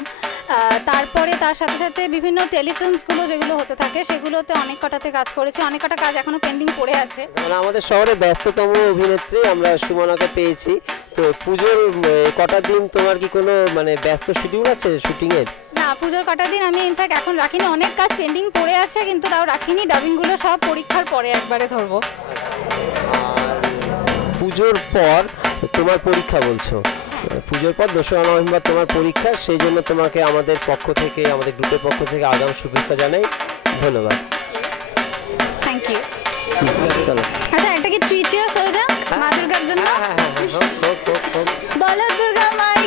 তারপরে তার সাথে সাথে বিভিন্ন টেলিফিল্মসগুলো যেগুলো হতে থাকে সেগুলোতে অনেক কটাতে কাজ করেছি, অনেক কটা কাজ এখনো পেন্ডিং পড়ে আছে। মানে আমাদের শহরে ব্যস্ততম অভিনেত্রী আমরা সুমনাকে পেয়েছি। তো পুজোর কটা দিন তোমার কি কোনো মানে ব্যস্ত শিডিউল আছে শুটিংয়ের? না, পুজোর কটা দিন আমি ইনফ্যাক্ট এখন রাখিনি, অনেক কাজ পেন্ডিং পড়ে আছে কিন্তু তাও রাখিনি। ডাবিংগুলো সব পরীক্ষার পরে একবারে ধরবো। আর পুজোর পর তোমার পরীক্ষা বলছো, পুজোর পর 2রা নভেম্বর তোমার পরীক্ষা, সেই জন্য তোমাকে আমাদের পক্ষ থেকে, আমাদের গ্রুপের পক্ষ থেকে আগাম শুভেচ্ছা জানাই। ধন্যবাদ। Thank you. চলো। আচ্ছা, একটা কি 3 চিয়ার্স হয়ে যাক মা দুর্গার জন্য? বলো দুর্গা মায়ের